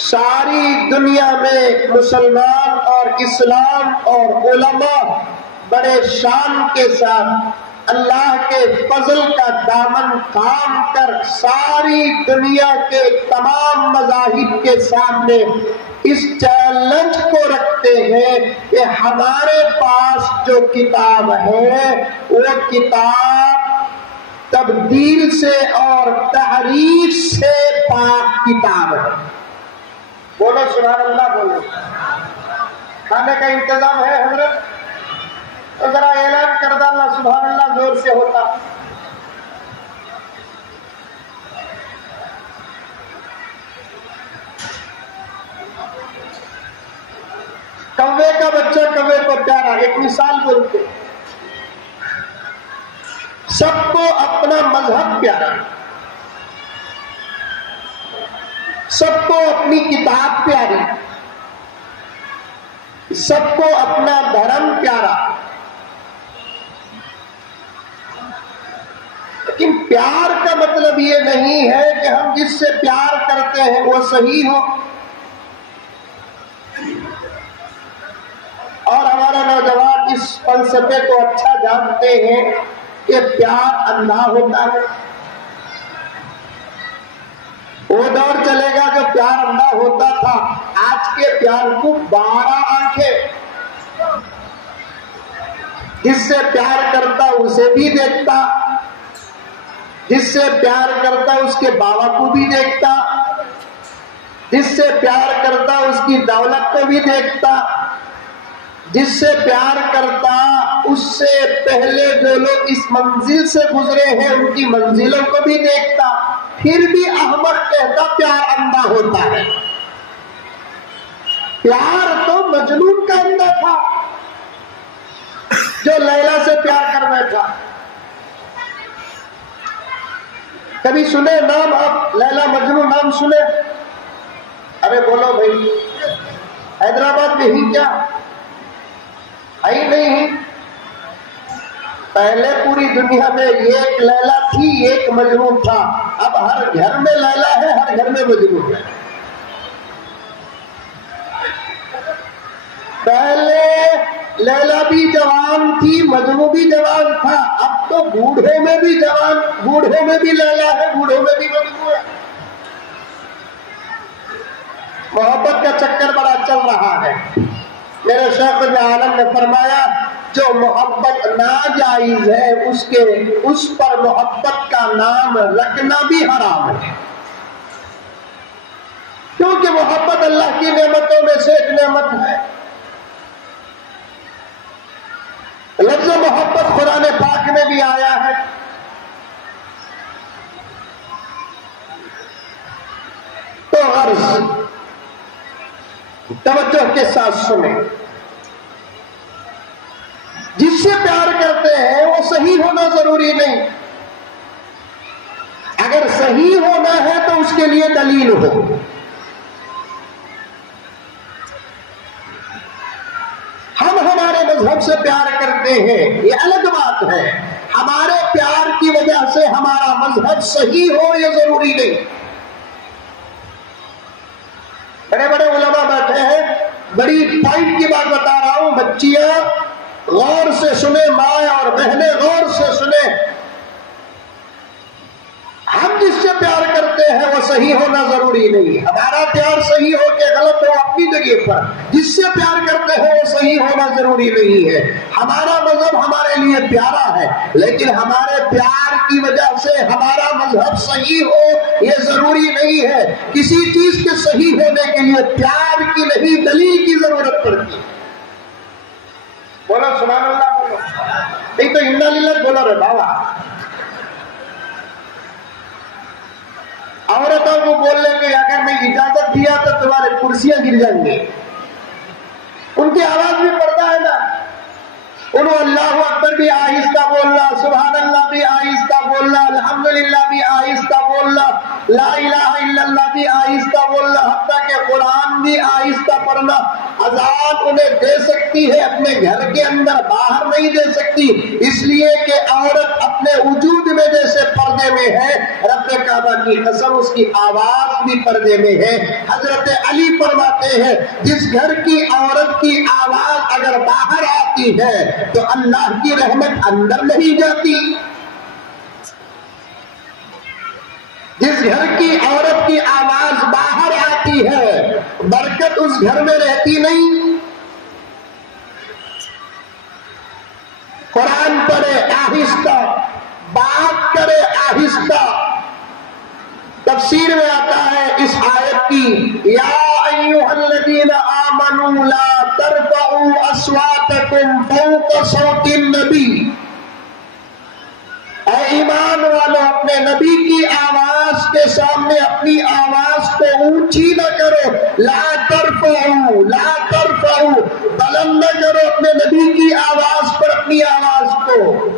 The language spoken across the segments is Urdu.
ساری دنیا میں مسلمان اور اسلام اور علماء بڑے شان کے ساتھ اللہ کے فضل کا دامن تھام کر ساری دنیا کے تمام مذاہب کے سامنے اس چیلنج کو رکھتے ہیں کہ ہمارے پاس جو کتاب ہے وہ کتاب تبدیل سے اور تحریف سے پاک کتاب ہے۔ بولو سبحان اللہ، بولو۔ کھانے کا انتظام ہے حضرت؟ تو ذرا اعلان کر ڈالنا سبحان اللہ زور سے ہوتا۔ کوے کا بچہ کوے کو پیارا، ایک مثال بولتے، سب کو اپنا مذہب پیارا، سب کو اپنی کتاب پیاری، سب کو اپنا دھرم پیارا، لیکن پیار کا مطلب یہ نہیں ہے کہ ہم جس سے پیار کرتے ہیں وہ صحیح ہو۔ اور ہمارا نوجوان اس فلسفے کو اچھا جانتے ہیں کہ پیار اندھا ہوتا ہے۔ وہ دور چلے گا جو پیار اندھا ہوتا تھا، آج کے پیار کو 12 آنکھیں، جس سے پیار کرتا اسے بھی دیکھتا، جس سے پیار کرتا اس کے بابا کو بھی دیکھتا، جس سے پیار کرتا اس کی دولت کو بھی دیکھتا، جس سے پیار کرتا اس سے پہلے جو لوگ اس منزل سے گزرے ہیں ان کی منزلوں کو بھی دیکھتا، پھر بھی احمد کہتا پیار اندھا ہوتا ہے۔ پیار تو مجنون کا اندھا تھا جو لیلا سے پیار کر بیٹھا۔ کبھی سنے نام آپ لیلا مجنون نام سنے؟ ارے بولو بھائی، حیدرآباد میں ہی کیا آئی نہیں؟ پہلے پوری دنیا میں ایک لیلا تھی، ایک مجنون تھا، اب ہر گھر میں لیلا ہے، ہر گھر میں مجنون ہے۔ پہلے لیلا بھی جوان تھی، مجنون بھی جوان تھا، اب تو بوڑھے میں بھی جوان، بوڑھے میں بھی لیلا ہے، بوڑھے میں بھی مجنون ہے۔ محبت کا چکر بڑا چل رہا ہے۔ میرے شیخ عالم نے فرمایا جو محبت ناجائز ہے اس پر محبت کا نام رکھنا بھی حرام ہے، کیونکہ محبت اللہ کی نعمتوں میں سے ایک نعمت ہے۔ لفظ محبت قرآن پاک میں بھی آیا ہے۔ تو غرض توجہ کے ساتھ سنیں، جس سے پیار کرتے ہیں وہ صحیح ہونا ضروری نہیں، اگر صحیح ہونا ہے تو اس کے لیے دلیل ہو۔ ہم ہمارے مذہب سے پیار کرتے ہیں یہ الگ بات ہے، ہمارے پیار کی وجہ سے ہمارا مذہب صحیح ہو یہ ضروری نہیں۔ بڑے بڑے علماء بیٹھے ہیں، بڑی پوائنٹ کی بات بتا رہا ہوں، بچیاں غور سے سنیں، ماں اور بہنیں غور سے سنیں۔ ہم جس سے پیار کرتے ہیں وہ صحیح ہونا ضروری نہیں، ہمارا پیار صحیح ہو کے غلط ہو اپنی جگہ پر، جس سے پیار کرتے ہیں وہ صحیح ہونا ضروری نہیں ہے۔ ہمارا مذہب ہمارے لیے پیارا ہے، لیکن ہمارے پیار کی وجہ سے ہمارا مذہب صحیح ہو یہ ضروری نہیں ہے۔ کسی چیز کے صحیح ہونے کے لیے پیار کی نہیں دلیل کی ضرورت پڑتی ہے۔ بولو سبحان اللہ، بولو، نہیں تو انا للہ بولو رے بابا۔ عورتوں کو بول لیں گے اگر میں اجازت دیا تو تمہارے کرسیاں گر جائیں گے، ان کی آواز میں پڑتا ہے نا، انہوں اللہ اکبر بھی آہستہ بولنا، سبحان اللہ بھی آہستہ بولنا، الحمدللہ بھی آہستہ بولنا، لا الہ الا اللہ بھی آہستہ بولنا، حتیٰ کہ قرآن بھی بھی آہستہ پڑھنا. اذان انہیں دے سکتی ہے، اپنے گھر کے اندر، باہر نہیں دے سکتی، اس لیے کہ عورت اپنے وجود میں جیسے پردے میں ہے، رب کعبہ کی قسم اس کی آواز بھی پردے میں ہے. حضرت علی فرماتے ہیں جس گھر کی عورت کی آواز اگر باہر آتی ہے تو اللہ کی رحمت اندر نہیں جاتی. جس گھر کی عورت کی آواز باہر آتی ہے برکت اس گھر میں رہتی نہیں. قرآن پڑھے آہستہ، بات کرے آہستہ. تفسیر میں آتا ہے اس آیت کی، یا ایھا الذین آمنوا لا ترفعوا اصواتکم فوق صوت النبی. اے ایمان والو، اپنے نبی کی آواز کے سامنے اپنی آواز کو اونچی نہ کرو. لا ترفعوا، لا ترفعوا، بلند نہ کرو اپنے نبی کی آواز پر اپنی آواز کو.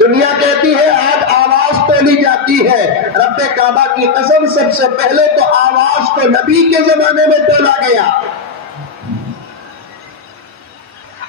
دنیا کہتی ہے آج آواز تولی جاتی ہے. رب کعبہ کی قسم سب سے پہلے تو آواز کو نبی کے زمانے میں تولا گیا.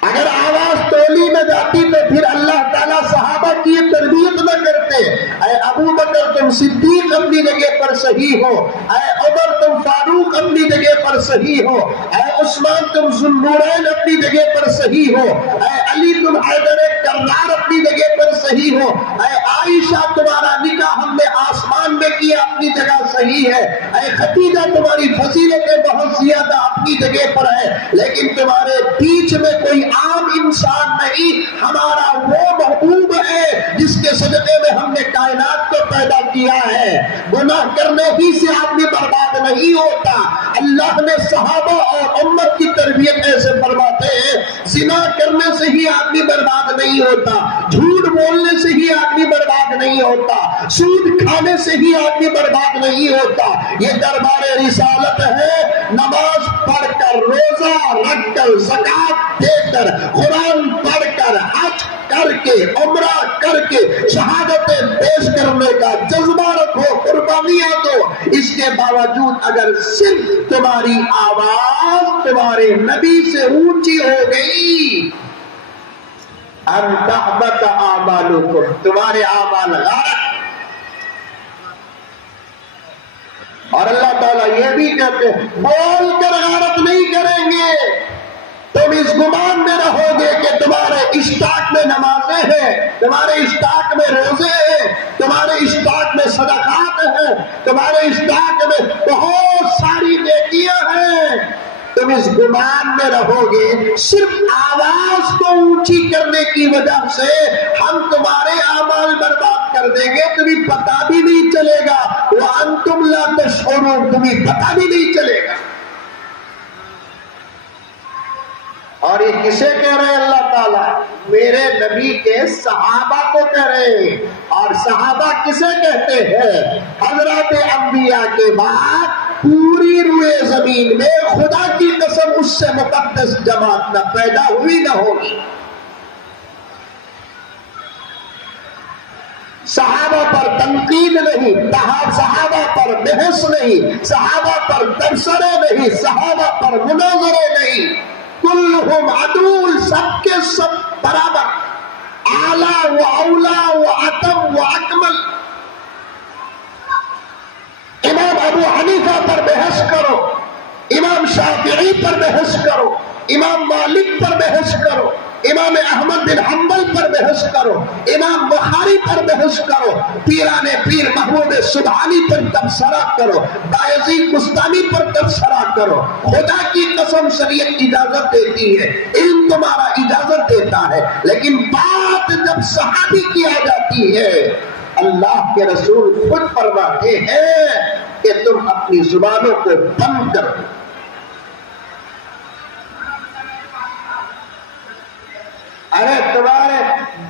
اگر آواز تولی نہ جاتی تو پھر اللہ تعالیٰ صحابہ کی تربیت نہ کرتے. اے ابو بکر تم صدیق اپنی جگہ پر صحیح ہو، اے عمر تم فاروق اپنی جگہ پر صحیح ہو، اے عثمان تم ذو النورین اپنی جگہ پر صحیح ہو، اے علی تم حیدر کرار اپنی جگہ پر صحیح ہو، اے عائشہ تمہارا نکاح ہم نے آسمان میں کیا اپنی جگہ صحیح ہے، اے خدیجہ تمہاری فضیلتیں بہت زیادہ اپنی جگہ پر ہے، لیکن تمہارے بیچ میں کوئی عام انسان نہیں، ہمارا وہ محبوب ہے جس کے صدقے میں ہم نے کائنات کو پیدا کیا ہے. گناہ کرنے ہی سے آدمی برباد نہیں ہوتا. اللہ نے صحابہ اور امت کی تربیت ایسے فرماتے ہیں زنا کرنے سے ہی آدمی برباد نہیں ہوتا، جھوٹ بولنے سے ہی آدمی برباد نہیں ہوتا، سود کھانے سے ہی آدمی برباد نہیں ہوتا. یہ دربار رسالت ہے. نماز پڑھ کر، روزہ رکھ کر، زکات دے کر، قرآن پڑھ کر، حج کر کے، عمرہ کر کے شہادتیں پیش کرنے کا جذبہ رکھو، قربانیاں دو. اس کے باوجود اگر صرف تمہاری آواز تمہارے نبی سے اونچی ہو گئی، ان تحبط اعمالکم، تمہارے اعمال غارت. اور اللہ تعالیٰ یہ بھی کہتے ہیں بول کر غارت نہیں کریں گے. تم اس گمان میں رہو گے کہ تمہارے اسٹاک میں نمازیں ہیں، تمہارے اسٹاک میں روزے ہیں، تمہارے اسٹاک میں صدقات ہیں، تمہارے اسٹاک میں بہت ساری نیکیاں ہیں. تم اس گمان میں رہو گے صرف آواز کو اونچی کرنے کی وجہ سے ہم تمہارے اعمال برباد کر دیں گے، تمہیں پتہ بھی نہیں چلے گا. وَأَنْتُمْ لَا تَشْعُرُونَ، تمہیں پتہ بھی نہیں چلے گا. اور یہ کسے کہہ رہے ہیں اللہ تعالیٰ؟ میرے نبی کے صحابہ کو کہہ رہے ہیں. اور صحابہ کسے کہتے ہیں؟ حضرات انبیاء کے بعد پوری روئے زمین میں خدا کی قسم اس سے مقدس جماعت نہ پیدا ہوئی نہ ہوگی. صحابہ پر تنقید نہیں، صحابہ پر بحث نہیں، صحابہ پر تبصرے نہیں، صحابہ پر مناظرے نہیں. کلہم عدول، سب کے سب برابر، اعلیٰ و اولیٰ و اتم و اکمل. امام ابو حنیفہ پر بحث کرو، امام شافعی پر بحث کرو، امام مالک پر بحث کرو، امام احمد بن حنبل پر بحث کرو، امام بخاری پر بحث کرو، پیران پیر محمود سبحانی پر تبصرہ کرو، بایزید بستانی پر تبصرہ کرو. خدا کی قسم شریعت اجازت دیتی ہے، علم تمہارا اجازت دیتا ہے، لیکن بات جب صحابی کی آ جاتی ہے اللہ کے رسول خود فرماتے ہیں کہ تم اپنی زبانوں کو بند کرو. ارے تمہارے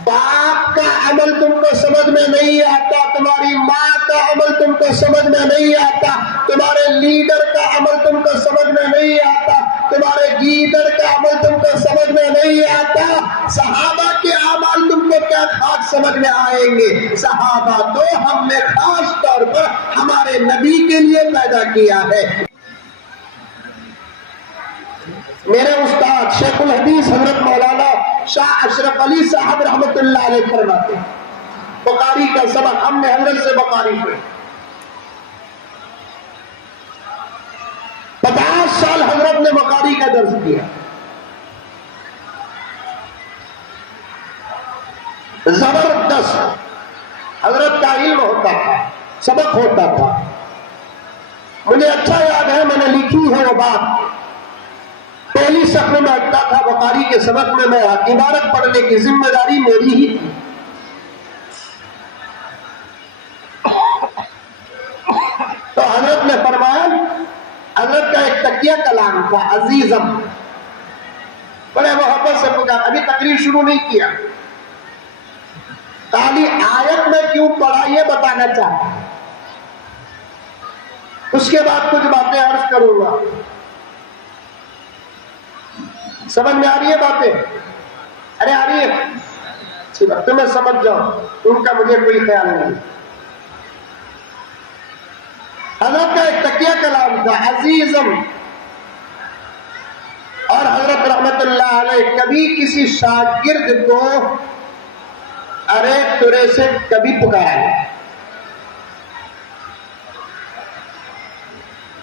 باپ کا عمل تم کو سمجھ میں نہیں آتا، تمہاری ماں کا عمل تم کو سمجھ میں نہیں آتا، تمہارے لیڈر کا عمل تم کو سمجھ میں نہیں آتا، تمہارے لیڈر کا عمل تم کو سمجھ میں نہیں آتا. صحابہ کے اعمال تم کو کیا خاص سمجھ میں آئیں گے؟ صحابہ تو ہم نے خاص طور پر ہمارے نبی کے لیے پیدا کیا ہے. میرے استاد شیخ الحدیث حضرت مولانا شاہ اشرف علی صاحب رحمت اللہ علیہ فرماتے ہیں، بخاری کا سبق ہم نے حضرت سے بخاری پڑھی، 50 سال حضرت نے بخاری کا درس کیا، زبردست حضرت کا علم ہوتا تھا، سبق ہوتا تھا۔ مجھے اچھا یاد ہے، میں نے لکھی ہے وہ بات، پہلی صف میں اٹھتا تھا بخاری کے سبق میں عبارت پڑھنے کی ذمہ داری میری ہی تھی۔ تو حضرت نے فرمایا، حضرت کا ایک تکیہ کلام تھا عزیزم، بڑے محبت سے پکارا، ابھی تقریر شروع نہیں کیا، خالی آیت میں کیوں پڑھا یہ بتانا چاہتا ہوں، اس کے بعد کچھ باتیں عرض کروں گا۔ سمجھ میں آ رہی ہے باتیں؟ ارے آ رہی ہے، اچھی بات، تو میں سمجھ جاؤں، ان کا مجھے کوئی خیال نہیں۔ حضرت کا ایک تکیہ کلام تھا عزیزم، اور حضرت رحمت اللہ علیہ کبھی کسی شاگرد کو ارے ترے سے کبھی پکارا،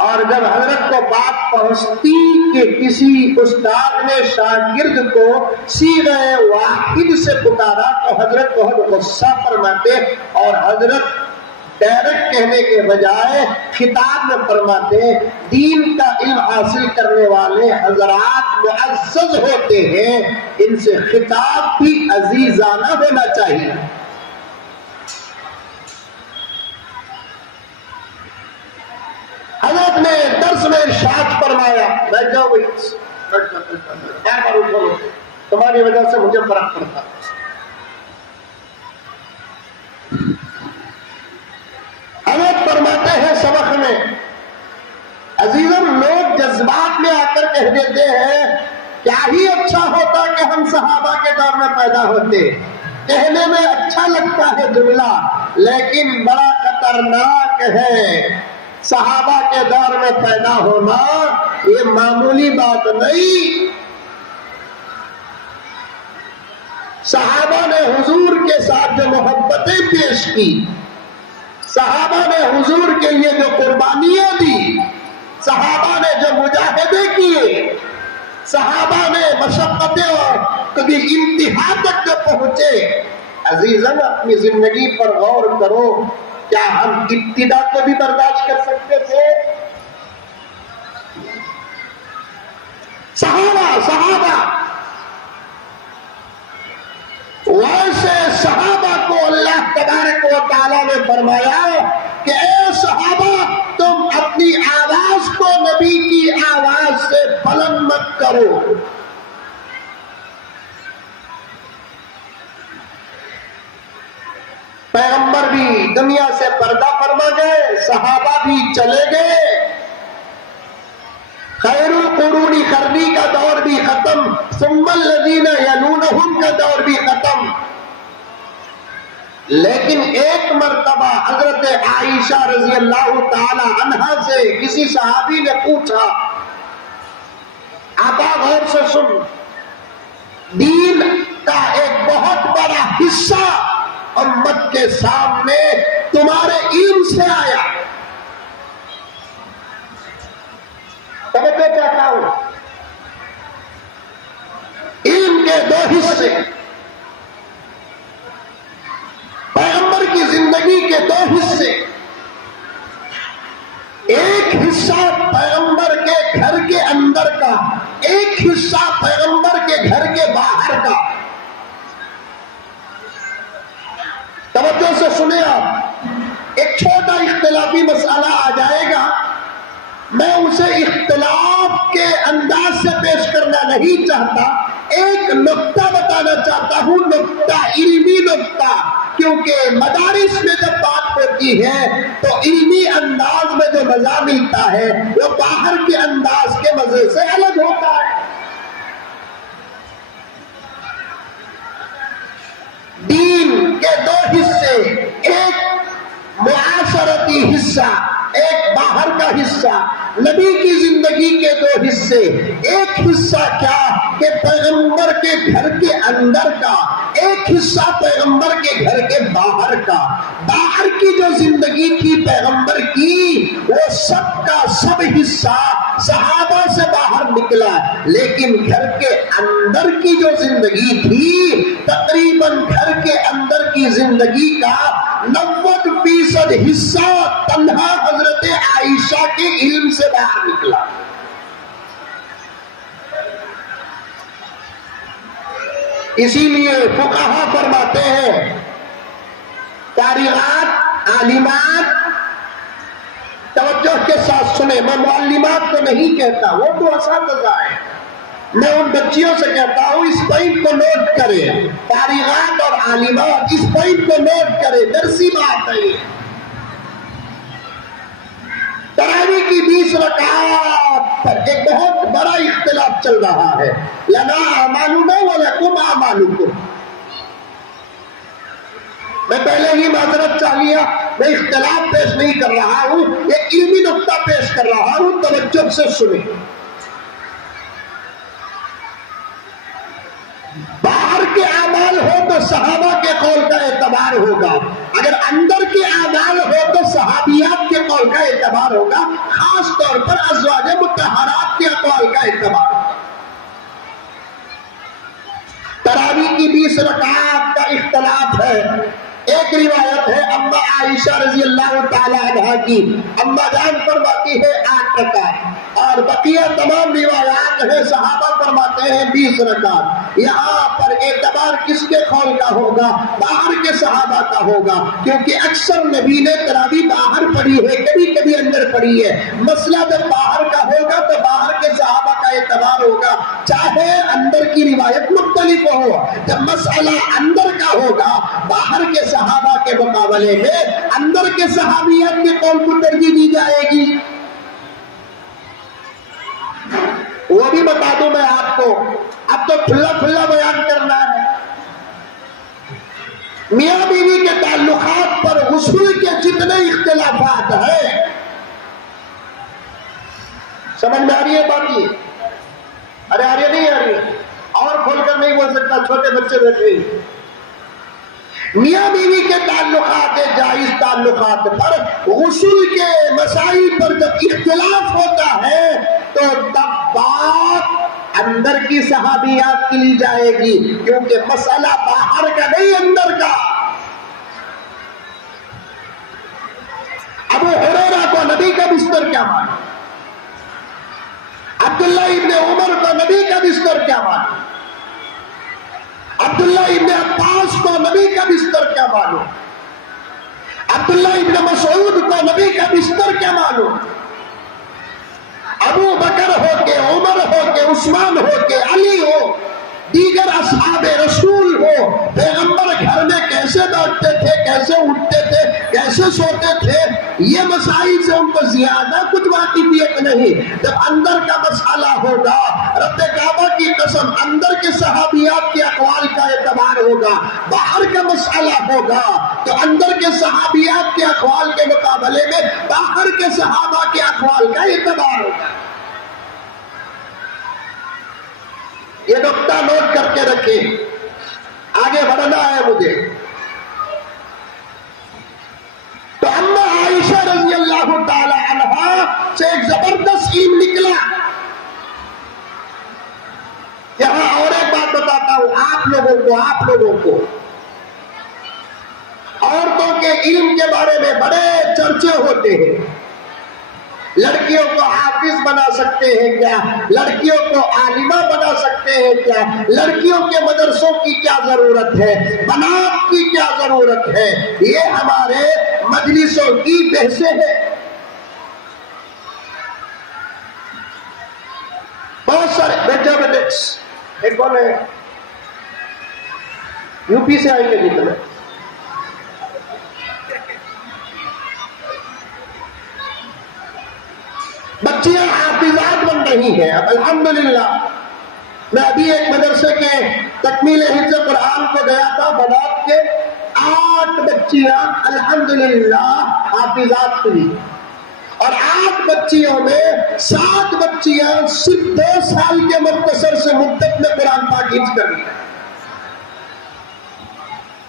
اور جب حضرت کو بات پہنچتی کہ کسی استاد نے شاگرد کو صیغہ واحد سے پکارا تو حضرت بہت غصہ فرماتے، اور حضرت ڈائریکٹ کہنے کے بجائے خطاب میں فرماتے، دین کا علم حاصل کرنے والے حضرات معزز ہوتے ہیں، ان سے خطاب بھی عزیزانہ ہونا چاہیے۔ حضرت نے درس میں ارشاد فرمایا، بیٹھ جاؤ بھائی، بار بار اٹھو، تمہاری وجہ سے مجھے فرق پڑتا۔ حضرت فرماتے ہیں سبق میں، عزیزم لوگ جذبات میں آ کر کہہ دیتے ہیں کیا ہی اچھا ہوتا کہ ہم صحابہ کے دور میں پیدا ہوتے، کہنے میں اچھا لگتا ہے جملہ، لیکن بڑا خطرناک ہے۔ صحابہ کے دور میں پیدا ہونا یہ معمولی بات نہیں۔ صحابہ نے حضور کے ساتھ جو محبتیں پیش کی، صحابہ نے حضور کے لیے جو قربانیاں دی، صحابہ نے جو مجاہدے کیے، صحابہ نے مشقتیں اور کبھی انتہا تک جو پہنچے، عزیزاً اپنی زندگی پر غور کرو، کیا ہم ابتدا کو بھی برداشت کر سکتے تھے؟ صحابہ ویسے صحابہ کو اللہ تبارک و تعالیٰ نے فرمایا کہ اے صحابہ تم اپنی آواز کو نبی کی آواز سے بلند مت کرو۔ پیغمبر بھی دنیا سے پردہ فرما گئے، صحابہ بھی چلے گئے، خیر القرون قرنی کا دور بھی ختم، ثم الذین یلونہم کا دور بھی ختم، لیکن ایک مرتبہ حضرت عائشہ رضی اللہ تعالی عنہا سے کسی صحابی نے پوچھا، آقا غور سے سن، دین کا ایک بہت بڑا حصہ امت کے سامنے تمہارے علم سے آیا، توجہ چاہتا ہوں، علم کے دو حصے، پیغمبر کی زندگی کے دو حصے، ایک حصہ پیغمبر کے گھر کے اندر کا، ایک حصہ پیغمبر کے گھر کے باہر کا۔ توجہ سے سنیں آپ، ایک چھوٹا اختلافی مسئلہ آ جائے گا، میں اسے اختلاف کے انداز سے پیش کرنا نہیں چاہتا، ایک نقطہ بتانا چاہتا ہوں، نقطہ علمی نقطہ، کیونکہ مدارس میں جب بات ہوتی ہے تو علمی انداز میں جو مزہ ملتا ہے وہ باہر کے انداز کے مزے سے الگ ہوتا ہے۔ دین کے دو حصے، ایک معاشرتی حصہ، ایک باہر کا حصہ، نبی کی زندگی کے دو حصے، ایک حصہ کیا کہ پیغمبر کے گھر کے اندر کا، ایک حصہ پیغمبر کے گھر کے باہر کا۔ باہر کی جو زندگی تھی پیغمبر کی، وہ سب کا سب حصہ صحابہ سے باہر نکلا، لیکن گھر کے اندر کی جو زندگی تھی، تقریباً گھر کے اندر کی زندگی کا 90% حصہ تنہا حضرت عائشہ کے علم سے باہر نکلا۔ اسی لیے فقہا فرماتے ہیں، قاریات، عالمات، توجہ کے ساتھ سنیں، میں معلمات کو نہیں کہتا، وہ تو اساتذہ ہیں، میں ان بچیوں سے کہتا ہوں اس پوائنٹ کو نوٹ کریں، قاریات اور عالمات اس پوائنٹ کو نوٹ کریں، درسی بات ہے۔ تراویح کی 20 رکعات پر ایک بہت بڑا اختلاف چل رہا ہے، لنا اعمالنا ولکم اعمالکم۔ میں پہلے ہی معذرت چاہ لیا، میں اختلاف پیش نہیں کر رہا ہوں، ایک علمی نقطہ پیش کر رہا ہوں، توجہ سے سنیں۔ باہر کے اعمال ہو تو صحابہ کے قول کا اعتبار ہوگا، اگر اندر کے اعمال ہو تو صحابیات کے قول کا اعتبار ہوگا، خاص طور پر ازواج مطہرات کے اقوال کا اعتبار ہوگا۔ تراویح کی 20 رکعات کا اختلاف ہے۔ ایک روایت ہے اما عائشہ رضی اللہ تعالی عنہ کی، اما جان فرماتی ہے 8 رکعت، اور بقیہ تمام روایات ہیں صحابہ فرماتے ہیں 20 رکعت۔ یہاں پر اعتبار کس کے قول کا ہوگا؟ باہر کے صحابہ کا ہوگا، کیونکہ اکثر نبی نے تراویح باہر پڑھی ہے، کبھی کبھی اندر پڑھی ہے۔ مسئلہ جب باہر کا ہوگا تو باہر کے صحابہ کا اعتبار ہوگا، چاہے اندر کی روایت مختلف ہو۔ جب مسئلہ اندر کا ہوگا، باہر کے صحابہ کے مقابلے میں اندر کے صحابیات کے قول کو ترجیح دی جائے گی۔ وہ بھی بتا دوں میں آپ کو، اب تو کھلا کھلا بیان کرنا ہے۔ میاں بیوی کے تعلقات پر غسل کے جتنے اختلافات ہیں، سمجھ میں آ رہی ہے بات؟ یہ ارے آ رہی ہے نہیں آ رہی ہے؟ اور کھول کر نہیں بول سکتا، چھوٹے بچے بیٹھے ہیں۔ میاں بیوی کے تعلقات، جائز تعلقات پر غسل کے مسائل پر جب اختلاف ہوتا ہے تو تب بات اندر کی صحابیات کی لی جائے گی، کیونکہ مسئلہ باہر کا نہیں اندر کا۔ ابو ہریرہ کو نبی کا بستر کیا مانا؟ عبداللہ ابن عمر کو نبی کا بستر کیا مانا؟ عبداللہ ابن عباس کو نبی کا بستر کیا معلوم؟ عبداللہ ابن مسعود کو نبی کا بستر کیا معلوم؟ ابو بکر ہو کے، عمر ہو کے، عثمان ہو کے، علی ہو، دیگر اصحاب رسول ہو، پیغمبر گھر میں کیسے بیٹھتے تھے، کیسے اٹھتے تھے، کیسے سوتے تھے، یہ مسائل سے ان کو زیادہ کچھ واقفیت نہیں۔ جب اندر کا مسئلہ ہوگا، رب کعبہ کی قسم اندر کے صحابیات کے اقوال کا اعتبار ہوگا، باہر کا مسئلہ ہوگا تو اندر کے صحابیات کے اقوال کے مقابلے میں باہر کے صحابہ کے اقوال کا اعتبار ہوگا۔ یہ نقطہ نوٹ کر کے رکھیں، آگے بڑھنا ہے مجھے۔ تو اما عائشہ رضی اللہ تعالی عنہا سے ایک زبردست علم نکلا۔ یہاں اور ایک بات بتاتا ہوں آپ لوگوں کو، عورتوں کے علم کے بارے میں بڑے چرچے ہوتے ہیں۔ لڑکیوں کو حافظ بنا سکتے ہیں کیا؟ لڑکیوں کو عالمہ بنا سکتے ہیں کیا؟ لڑکیوں کے مدرسوں کی کیا ضرورت ہے؟ بنات کی کیا ضرورت ہے؟ یہ ہمارے مجلسوں کی بحثیں ہیں۔ بہت سارے میتھمیٹکس، ایک کون ہے یو پی سے آئیں گے جتنے، بچیاں حافظات بن رہی ہیں۔ اب الحمدللہ میں ابھی ایک مدرسے کے تکمیل حفظ قرآن کو گیا تھا، بنات کے 8 بچیاں الحمدللہ حافظات ہوئی، اور 8 بچیوں میں 7 بچیاں صرف 2 سال کے مختصر سے مدت میں قرآن پاک حفظ کر لیا۔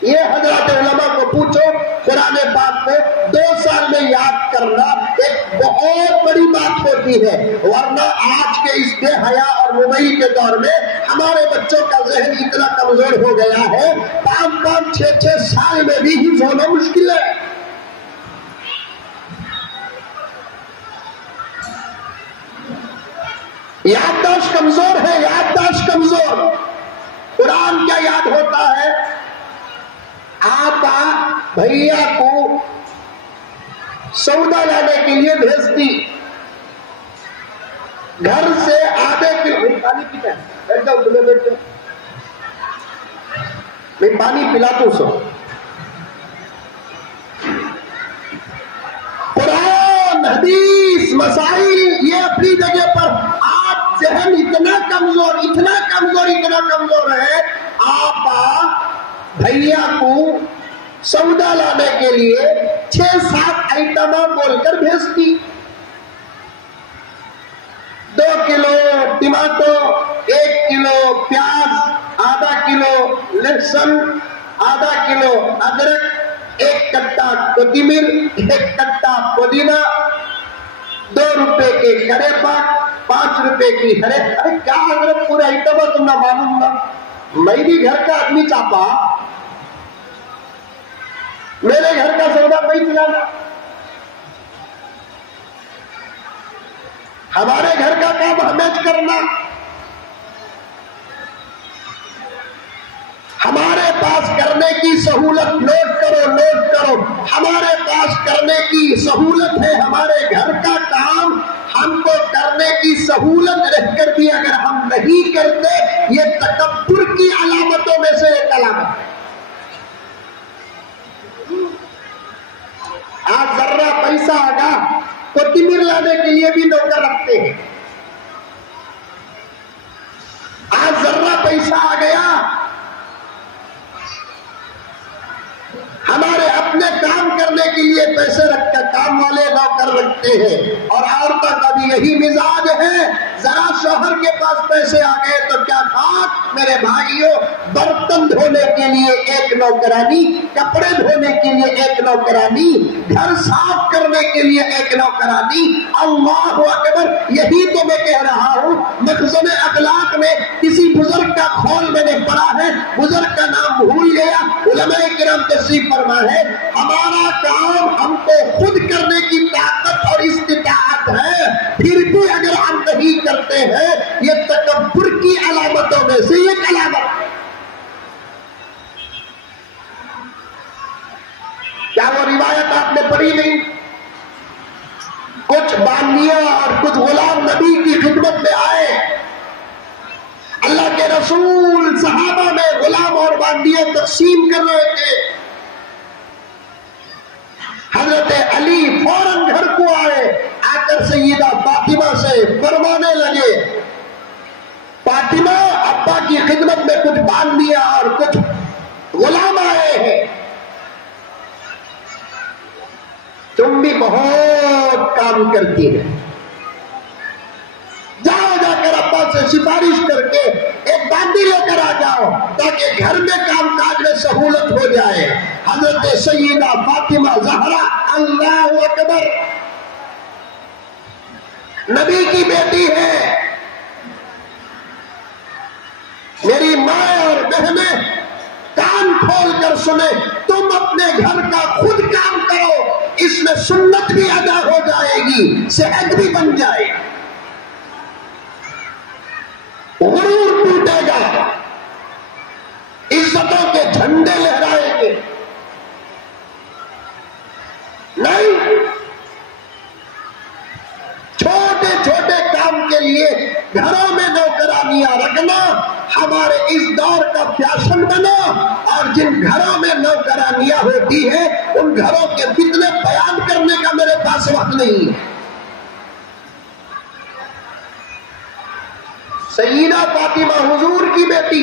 یہ حضرات علماء کو پوچھو، قرآن پاک کو 2 سال میں یاد کرنا ایک بہت بڑی بات ہوتی ہے، ورنہ آج کے اس بے حیا اور موبائل کے دور میں ہمارے بچوں کا ذہن اتنا کمزور ہو گیا ہے، 5-5 6-6 سال میں بھی حفظ ہونا مشکل ہے۔ یادداشت کمزور ہے، یادداشت کمزور۔ قرآن کیا یاد ہوتا ہے؟ آپا بھیا کو سودا لانے کے لیے بھیجتی، گھر سے آدھے کلو پانی پیتا ہے، بیٹھ جاؤ تمہیں، بیٹھ جاؤ میں پانی پلاتا سو۔ قرآن حدیث مسائل یہ اپنی جگہ پر، آپ ذہن اتنا کمزور ہے، آپا بھیا کو سودا لانے کے لیے 6-7 آئٹم بول کر بھیجتی، 2 کلو ٹماٹر، 1 کلو پیاز، آدھا کلو لہسن، آدھا کلو ادرک، 1 کٹا کوتمیر، 1 کٹا پودینہ، 2 روپے کے کرے پاک، 5 روپے کی ہرے۔ ارے کیا حضرت پورا آئٹم تم نہ معلوم نہ؟ میں بھی گھر کا آدمی چاپا، میرے گھر کا سودا نہیں پلانا، ہمارے گھر کا کام ہمیں کرنا، ہمارے پاس کرنے کی سہولت، نوٹ کرو، ہمارے پاس کرنے کی سہولت ہے، ہمارے گھر کا کام ہم کو کرنے کی سہولت رہ کر بھی اگر ہم نہیں کرتے، یہ تکبر کی علامتوں میں سے ایک علامت ہے۔ آج ذرہ پیسہ آگا کوتمیر لانے کے لیے بھی نوکر رکھتے ہیں، آج ذرہ پیسہ آ گیا ہمارے اپنے کام کرنے کے لیے پیسے رکھ کر کام والے نوکر رکھتے ہیں، اور عورتوں کا بھی یہی مزاج ہے، ذرا شوہر کے پاس پیسے آ گئے تو کیا بات میرے بھائیوں، برتن دھونے کے لیے 1 نوکرانی، کپڑے دھونے کے لیے 1 نوکرانی، گھر صاف کرنے کے لیے 1 نوکرانی۔ اللہ اکبر! یہی تو میں کہہ رہا ہوں، مخزن اخلاق میں کسی بزرگ کا قول میں نے پڑھا ہے، بزرگ کا نام بھول گیا، علماء کرام تشریف فرما ہے، ہمارا کام ہم کو خود کرنے کی طاقت اور استطاعت ہے، پھر بھی اگر ہم نہیں کرتے ہیں، یہ تکبر کی علامتوں میں سے ایک علامت۔ کیا وہ روایت آپ نے پڑھی نہیں؟ کچھ باندیاں اور کچھ غلام نبی کی خدمت میں آئے، اللہ کے رسول صحابہ میں غلام اور باندیاں تقسیم کر رہے تھے، حضرت علی فوراً گھر کو آئے، آ کر سیدہ فاطمہ سے فرمانے لگے، فاطمہ ابا کی خدمت میں کچھ باندیاں اور کچھ غلام آئے ہیں، تم بھی بہت کام کرتی ہے، جاؤ جا کر ابا سے سفارش کر کے ایک باندی لے کر آ جاؤ تاکہ گھر میں کام کاج میں سہولت ہو جائے۔ حضرت سیدہ فاطمہ زہرا، اللہ اکبر، نبی کی بیٹی ہے، میری ماں اور بہنیں کان کھول کر سنیں، تم اپنے گھر کا خود کام کرو، اس میں سنت بھی ادا ہو جائے گی، صحت بھی بن جائے گی، غرور ٹوٹے گا، عزتوں کے جھنڈے لہرائیں گے۔ نہیں، چھوٹے چھوٹے کام کے لیے گھروں میں نوکرانیاں رکھنا ہمارے اس دور کا فیشن بنا، اور جن گھروں میں نوکرانیاں ہوتی ہیں ان گھروں کے فتنے بیان کرنے کا میرے پاس وقت نہیں ہے۔ سیدہ فاطمہ حضور کی بیٹی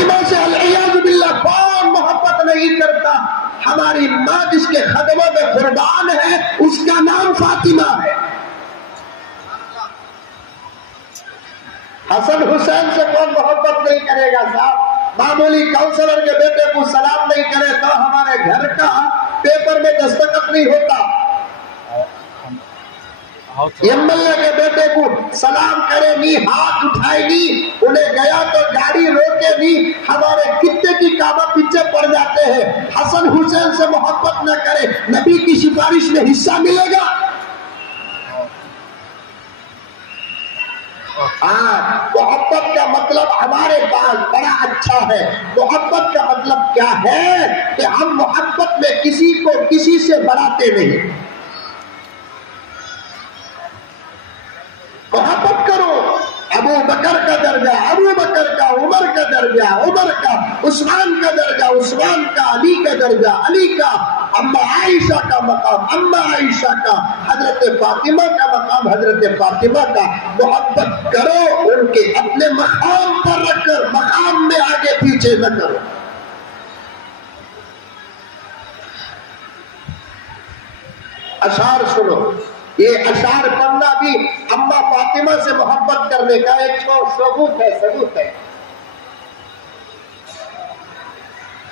فاطمہ سے العیاذ باللہ کون محبت نہیں کرتا؟ ہماری ماں جس کے خدموں میں قربان ہے اس کا نام فاطمہ ہے۔ حسن حسین سے کون محبت نہیں کرے گا صاحب؟ معمولی کاؤنسلر کے بیٹے کو سلام نہیں کرے تو ہمارے گھر کا پیپر میں دستخط نہیں ہوتا۔ ایم ایل اے کے بیٹے کو سلام کرے نہیں، ہاتھ اٹھائے نہیں، انہیں گیا تو گاڑی روکے نہیں، ہمارے کتنے کی کعبہ پیچھے پڑ جاتے ہیں۔ حسن حسین سے محبت نہ کرے، نبی کی سفارش میں حصہ ملے گا؟ محبت کا مطلب ہمارے پاس بڑا اچھا ہے۔ محبت کا مطلب کیا ہے کہ ہم محبت میں کسی کو کسی سے بڑھاتے نہیں۔ محبت کرو، ابو بکر کا درجہ ابو بکر کا، عمر کا درجہ عمر کا، عثمان کا درجہ عثمان کا، علی کا درجہ علی کا، اما عائشہ کا مقام اما عائشہ کا، حضرت فاطمہ کا مقام حضرت فاطمہ کا۔ محبت کرو ان کے اپنے مقام پر رکھ کر، مقام میں آگے پیچھے نہ کرو۔ اشعار سنو، یہ اشعار پڑھنا بھی اما فاطمہ سے محبت کرنے کا ایک ثبوت ہے۔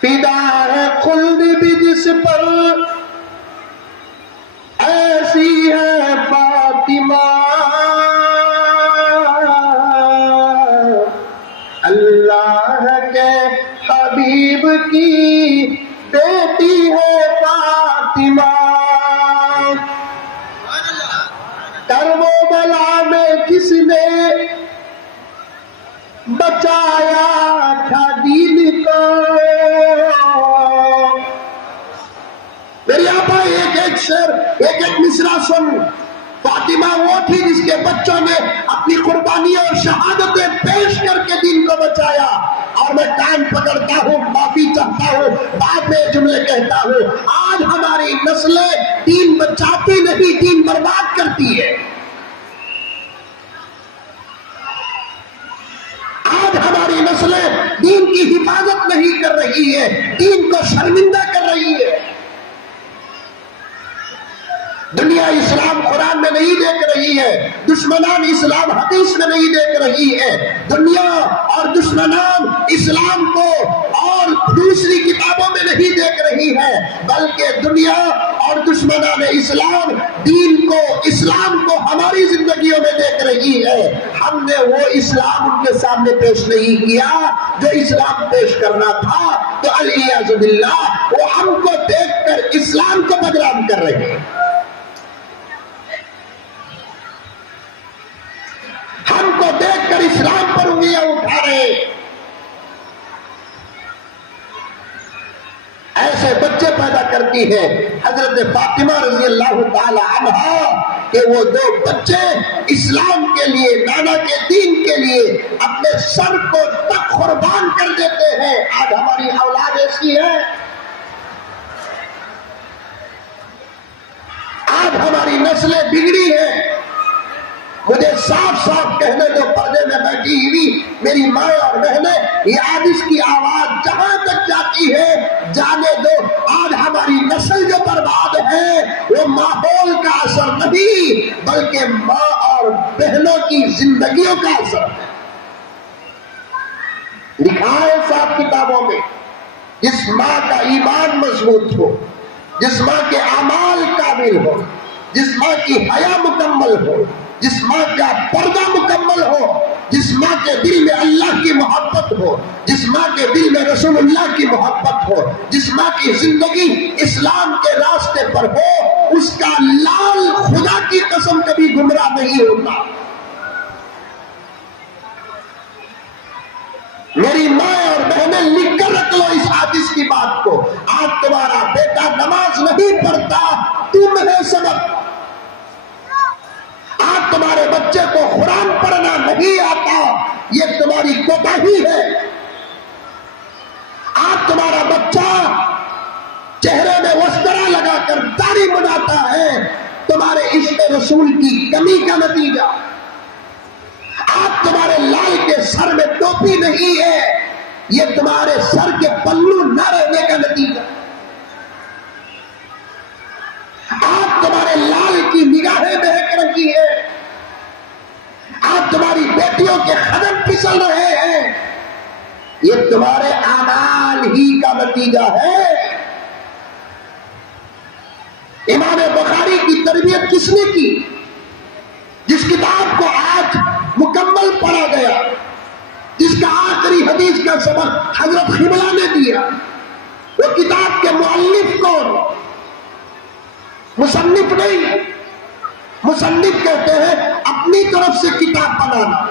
فدا ہے خلد بھی جس پر ایسی ہے فاطمہ، اللہ کے حبیب کی بیٹی ہے فاطمہ۔ کرب و بلا میں کس نے بچایا تھا دین کو؟ میری آپا ایک ایک شعر ایک ایک مصرع سن۔ فاطمہ وہ تھی جس کے بچوں نے اپنی قربانی اور شہادتیں پیش کر کے دین کو بچایا۔ اور میں کان پکڑتا ہوں، معافی چاہتا ہوں، بعد میں جملے کہتا ہوں، آج ہماری نسلیں دین بچاتی نہیں، دین برباد کرتی ہے۔ آج ہماری نسلیں دین کی حفاظت نہیں کر رہی ہے، دین کو شرمندہ کر رہی ہے۔ دنیا اسلام قرآن میں نہیں دیکھ رہی ہے، دشمنان اسلام حدیث میں نہیں دیکھ رہی ہے۔ دنیا اور دشمنان اسلام کو اور دوسری کتابوں میں نہیں دیکھ رہی ہے، بلکہ دنیا اور دشمنان اسلام دین کو، اسلام کو ہماری زندگیوں میں دیکھ رہی ہے۔ ہم نے وہ اسلام ان کے سامنے پیش نہیں کیا جو اسلام پیش کرنا تھا، تو العیاذ باللہ وہ ہم کو دیکھ کر اسلام کو بدنام کر رہے ہیں۔ ہم کو دیکھ کر اسلام پر انگلیاں اٹھا رہے۔ ایسے بچے پیدا کرتی ہے حضرت فاطمہ رضی اللہ تعالی عنہا کہ وہ دو بچے اسلام کے لیے، نانا کے دین کے لیے اپنے سر کو تک قربان کر دیتے ہیں۔ آج ہماری اولاد ایسی ہے، آج ہماری نسلیں بگڑی ہیں۔ مجھے صاف صاف کہنے دو، پردے میں بیٹھی ہوئی میری ماں اور بہنیں، یہ حدیث کی آواز جہاں تک جاتی ہے جانے دو۔ آج ہماری نسل جو برباد ہے وہ ماحول کا اثر نہیں، بلکہ ماں اور بہنوں کی زندگیوں کا اثر ہے۔ لکھا ہے صاحب کتابوں میں، جس ماں کا ایمان مضبوط ہو، جس ماں کے اعمال کامل ہو، جس ماں کی حیا مکمل ہو، جس ماں کا پردہ مکمل ہو، جس ماں کے دل میں اللہ کی محبت ہو، جس ماں کے دل میں رسول اللہ کی محبت ہو، جس ماں کی زندگی اسلام کے راستے پر ہو، اس کا لال خدا کی قسم کبھی گمراہ نہیں ہوتا۔ میری ماں اور بہنیں لکھ کر رکھ لو اس حدیث کی بات کو۔ آج تمہارا بیٹا نماز نہیں پڑھتا، تمہیں سبق۔ آج تمہارے بچے کو قرآن پڑھنا نہیں آتا، یہ تمہاری کوتاہی ہے۔ آج تمہارا بچہ چہرے میں وسطرہ لگا کر داڑھی بناتا ہے، تمہارے عشق رسول کی کمی کا نتیجہ۔ آج تمہارے لال کے سر میں ٹوپی نہیں ہے، یہ تمہارے سر کے پلو نہ رہنے کا نتیجہ. آپ تمہارے لال کی نگاہیں بہک رہی ہیں، آپ تمہاری بیٹیوں کے قدم پھسل رہے ہیں، یہ تمہارے اعمال ہی کا نتیجہ ہے. امام بخاری کی تربیت کس نے کی؟ جس کتاب کو آج مکمل پڑھا گیا، جس کا آخری حدیث کا سبق حضرت قبلہ نے دیا، وہ کتاب کے مؤلف کون؟ مصنف نہیں. مصنف کہتے ہیں اپنی طرف سے کتاب بنانا،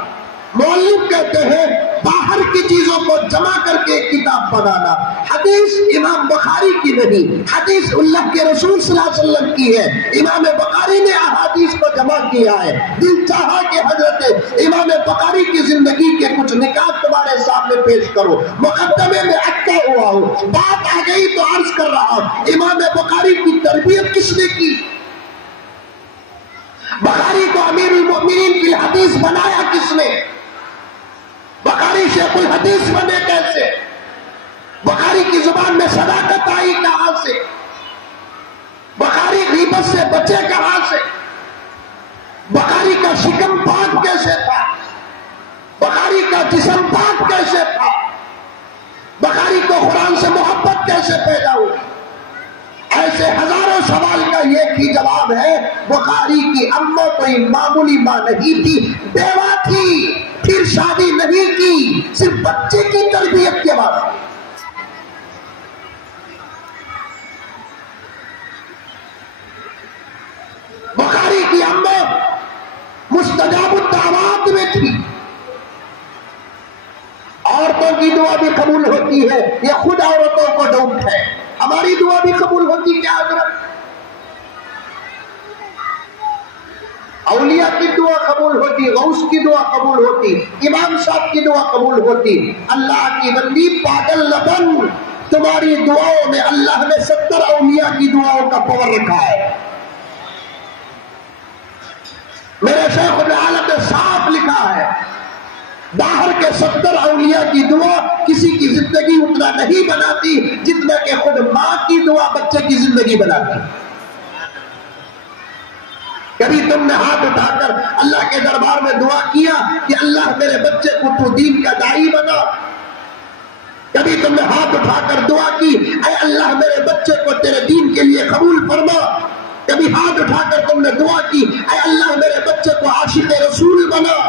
مؤلف کہتے ہیں باہر کی چیزوں کو جمع کر کے کتاب بنانا. حدیث امام بخاری کی نہیں، حدیث اللہ کے رسول صلی اللہ علیہ وسلم کی ہے. امام بخاری نے احادیث کو جمع کیا ہے. دل چاہا کہ حضرت امام بخاری کی زندگی کے کچھ نکات تمہارے سامنے پیش کرو. مقدمے میں اٹکا ہوا ہوں، بات آ گئی تو عرض کر رہا ہوں. امام بخاری کی تربیت کس نے کی؟ بخاری کو امیر المؤمنین فی الحدیث بنایا کس نے؟ بخاری شیخ الحدیث بنے کیسے؟ بخاری کی زبان میں صداقت آئی کہاں سے؟ بخاری غیبت سے بچے کہاں سے؟ بخاری کا شکم پاک کیسے تھا؟ بخاری کا جسم پاک کیسے تھا؟ بخاری کو قرآن سے محبت کیسے پیدا ہوئی؟ ایسے ہزاروں سوال کا ایک ہی جواب ہے، بخاری کی اماں کوئی معمولی ماں نہیں تھی، بیوہ تھی، پھر شادی نہیں کی، صرف بچے کی تربیت کے بعد. بخاری کی اماں مستجاب الدعوات میں تھی. عورتوں کی دعا بھی قبول ہوتی ہے، یہ خود عورتوں کو ڈاؤٹ ہے. ہماری دعا بھی قبول ہوتی کیا حضرت؟ اولیاء کی دعا قبول ہوتی، غوث کی دعا قبول ہوتی، امام صاحب کی دعا قبول ہوتی. اللہ کی بندی پاگل نہ بن، تمہاری دعاؤں میں اللہ نے 70 اولیاء کی دعاؤں کا پاور رکھا ہے. میرے شیخ العالم نے صاف لکھا ہے، باہر کے 70 اولیاء کی دعا کسی کی زندگی اتنا نہیں بناتی جتنا کہ خود ماں کی دعا بچے کی زندگی بناتی. کبھی تم نے ہاتھ اٹھا کر اللہ کے دربار میں دعا کیا کہ اللہ میرے بچے کو تو دین کا داعی بنا؟ کبھی تم نے ہاتھ اٹھا کر دعا کی اے اللہ میرے بچے کو تیرے دین کے لیے قبول فرما؟ کبھی ہاتھ اٹھا کر تم نے دعا کی اے اللہ میرے بچے کو عاشق رسول بنا؟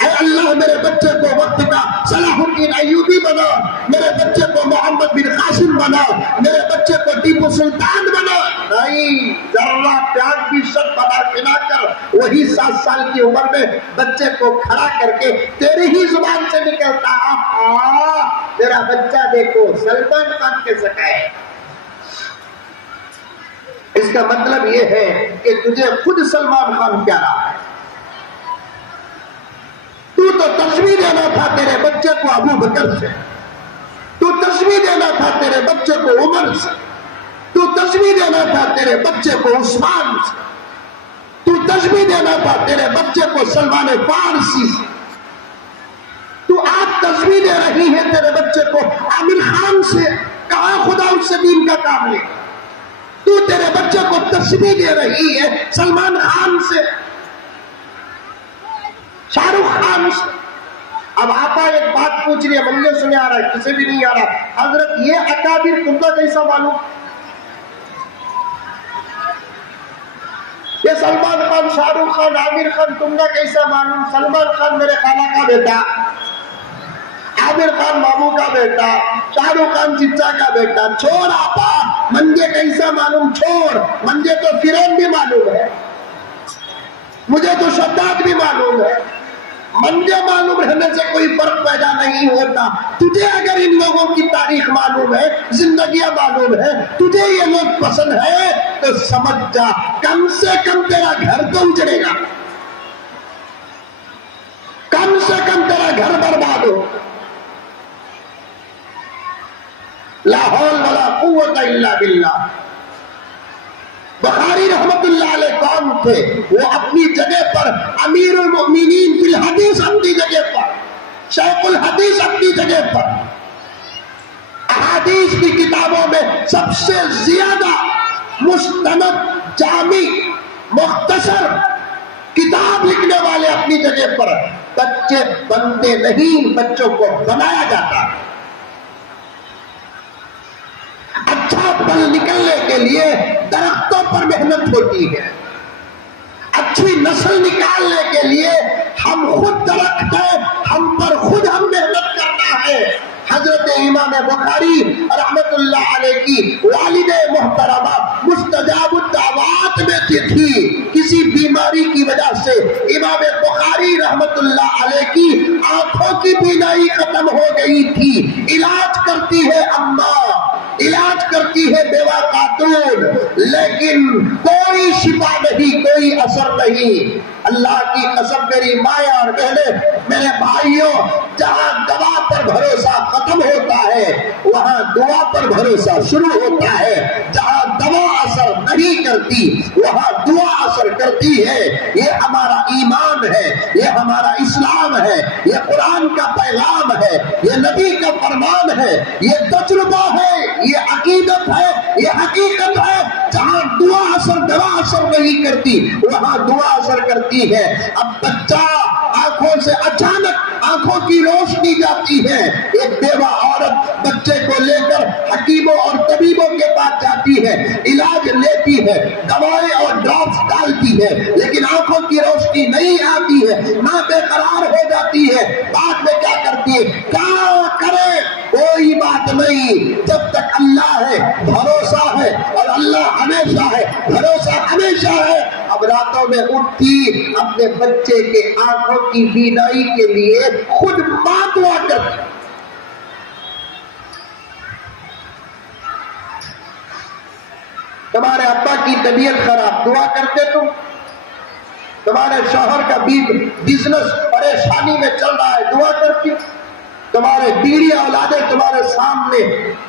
اے اللہ میرے بچے کو وقت کا صلاح الدین ایوبی بنا، میرے بچے کو محمد بن قاسم بنا، میرے بچے کو ٹیپو سلطان بنا. نہیں، ذرہ پیاز بھی شرط بنا کھلا کر وہی 7 سال کی عمر میں بچے کو کھڑا کر کے تیری ہی زبان سے نکلتا میرا بچہ دیکھو سلمان خان کے سکائے. اس کا مطلب یہ ہے کہ تجھے خود سلمان خان پیارا ہے. تو تشبیہ دینا تھا تیرے بچے کو ابو بکر سے، تو تشبیہ دینا تھا تیرے بچے کو عمر سے، تو تشبیہ دینا تھا تیرے بچے کو عثمان سے، تو تشبیہ دینا تھا تیرے بچے کو سلمان فارسی سے. تو آپ تشبیہ دے رہی ہے تیرے بچے کو عامر خان سے، کہاں خدا اس سے دین کا کام لے. تو تیرے بچے کو تشبیہ دے رہی ہے سلمان خان سے، شاہ رخ خان سے. اب آپا ایک بات پوچھ رہی ہے، مجھے سنے آ رہا ہے، کسے بھی نہیں آ رہا. حضرت یہ اکابر تم کو کیسا معلوم؟ یہ سلمان خان، شاہ رخ خان، عامر خان تم کو کیسا معلوم؟ سلمان خان میرے خالہ کا بیٹا، عامر خان ماموں کا بیٹا، شاہ رخ خان چچا کا بیٹا. چھوڑ آپا، منجے کیسا معلوم؟ چھوڑ، منجے تو فرعون بھی معلوم ہے، مجھے تو شداد بھی معلوم ہے. منجے معلوم رہنے سے کوئی فرق پیدا نہیں ہوتا. تجھے اگر ان لوگوں کی تاریخ معلوم ہے، زندگیاں معلوم ہے، تجھے یہ لوگ پسند ہے تو سمجھ جا کم سے کم تیرا گھر تو اجڑے گا، کم سے کم تیرا گھر برباد ہو. لا حول ولا قوت الا باللہ. بخاری رحمت اللہ علیہ کون تھے؟ وہ اپنی جگہ پر امیر المؤمنین فی الحدیث اپنی جگہ پر، شیخ الحدیث اپنی جگہ پر. حدیث کی کتابوں میں سب سے زیادہ مستند، جامع، مختصر کتاب لکھنے والے اپنی جگہ پر، بچے بنتے نہیں، بچوں کو بنایا جاتا ہے۔ اچھا پھل نکلنے کے لیے درختوں پر محنت ہوتی ہے، اچھی نسل نکالنے کے لیے ہم خود درخت ہیں، ہم پر خود ہم محنت کرنا ہے۔ حضرت امام بخاری رحمت اللہ علیہ کی والد محترمہ مستجاب الدعوات میں تھی، کسی بیماری کی وجہ سے امام بخاری رحمت اللہ علیہ کی آنکھوں کی بینائی ختم ہو گئی تھی، علاج کرتی ہے اماں، علاج کرتی ہے بیوہ خاتون، لیکن کوئی شفا نہیں، کوئی اثر نہیں۔ اللہ کی قسم میری مائیں اور بہنیں، میرے بھائیوں، جہاں دوا پر بھروسہ ختم ہوتا ہے وہاں دعا پر بھروسہ شروع ہوتا ہے، جہاں دوا اثر نہیں کرتی وہاں دعا اثر کرتی ہے۔ یہ ہمارا ایمان ہے، یہ ہمارا اسلام ہے، یہ قرآن کا پیغام ہے، یہ نبی کا فرمان ہے، یہ تجربہ ہے، یہ عقیدت ہے، یہ حقیقت ہے۔ جہاں دعا اثر دوا اثر نہیں کرتی وہاں دعا اثر کرتی ہے۔ اب بچہ آنکھوں سے اچانک آنکھوں کی روشنی جاتی ہے، ایک بیوہ عورت بچے کو لے کر حکیموں اور طبیبوں کے پاس جاتی ہے، علاج لیتی ہے، دوائیں اور ڈراپس ڈالتی ہے، لیکن آنکھوں کی روشنی نہیں آتی ہے، ماں بے قرار ہو جاتی ہے۔ بعد میں کیا کرتی ہے؟ کیا کرے؟ کوئی بات نہیں، جب تک اللہ ہے بھروسہ ہے، اور اللہ ہمیشہ ہے، بھروسہ ہمیشہ ہے۔ اب راتوں میں اٹھتی اپنے بچے کے آنکھوں کی بینائی کے لیے خود ماں دعا کرتی۔ تمہارے ابا کی طبیعت خراب، دعا کرتے تم؟ تمہارے شوہر کا بزنس پریشانی میں چل رہا ہے، دعا کرتی؟ تمہارے بیوی اولادیں تمہارے سامنے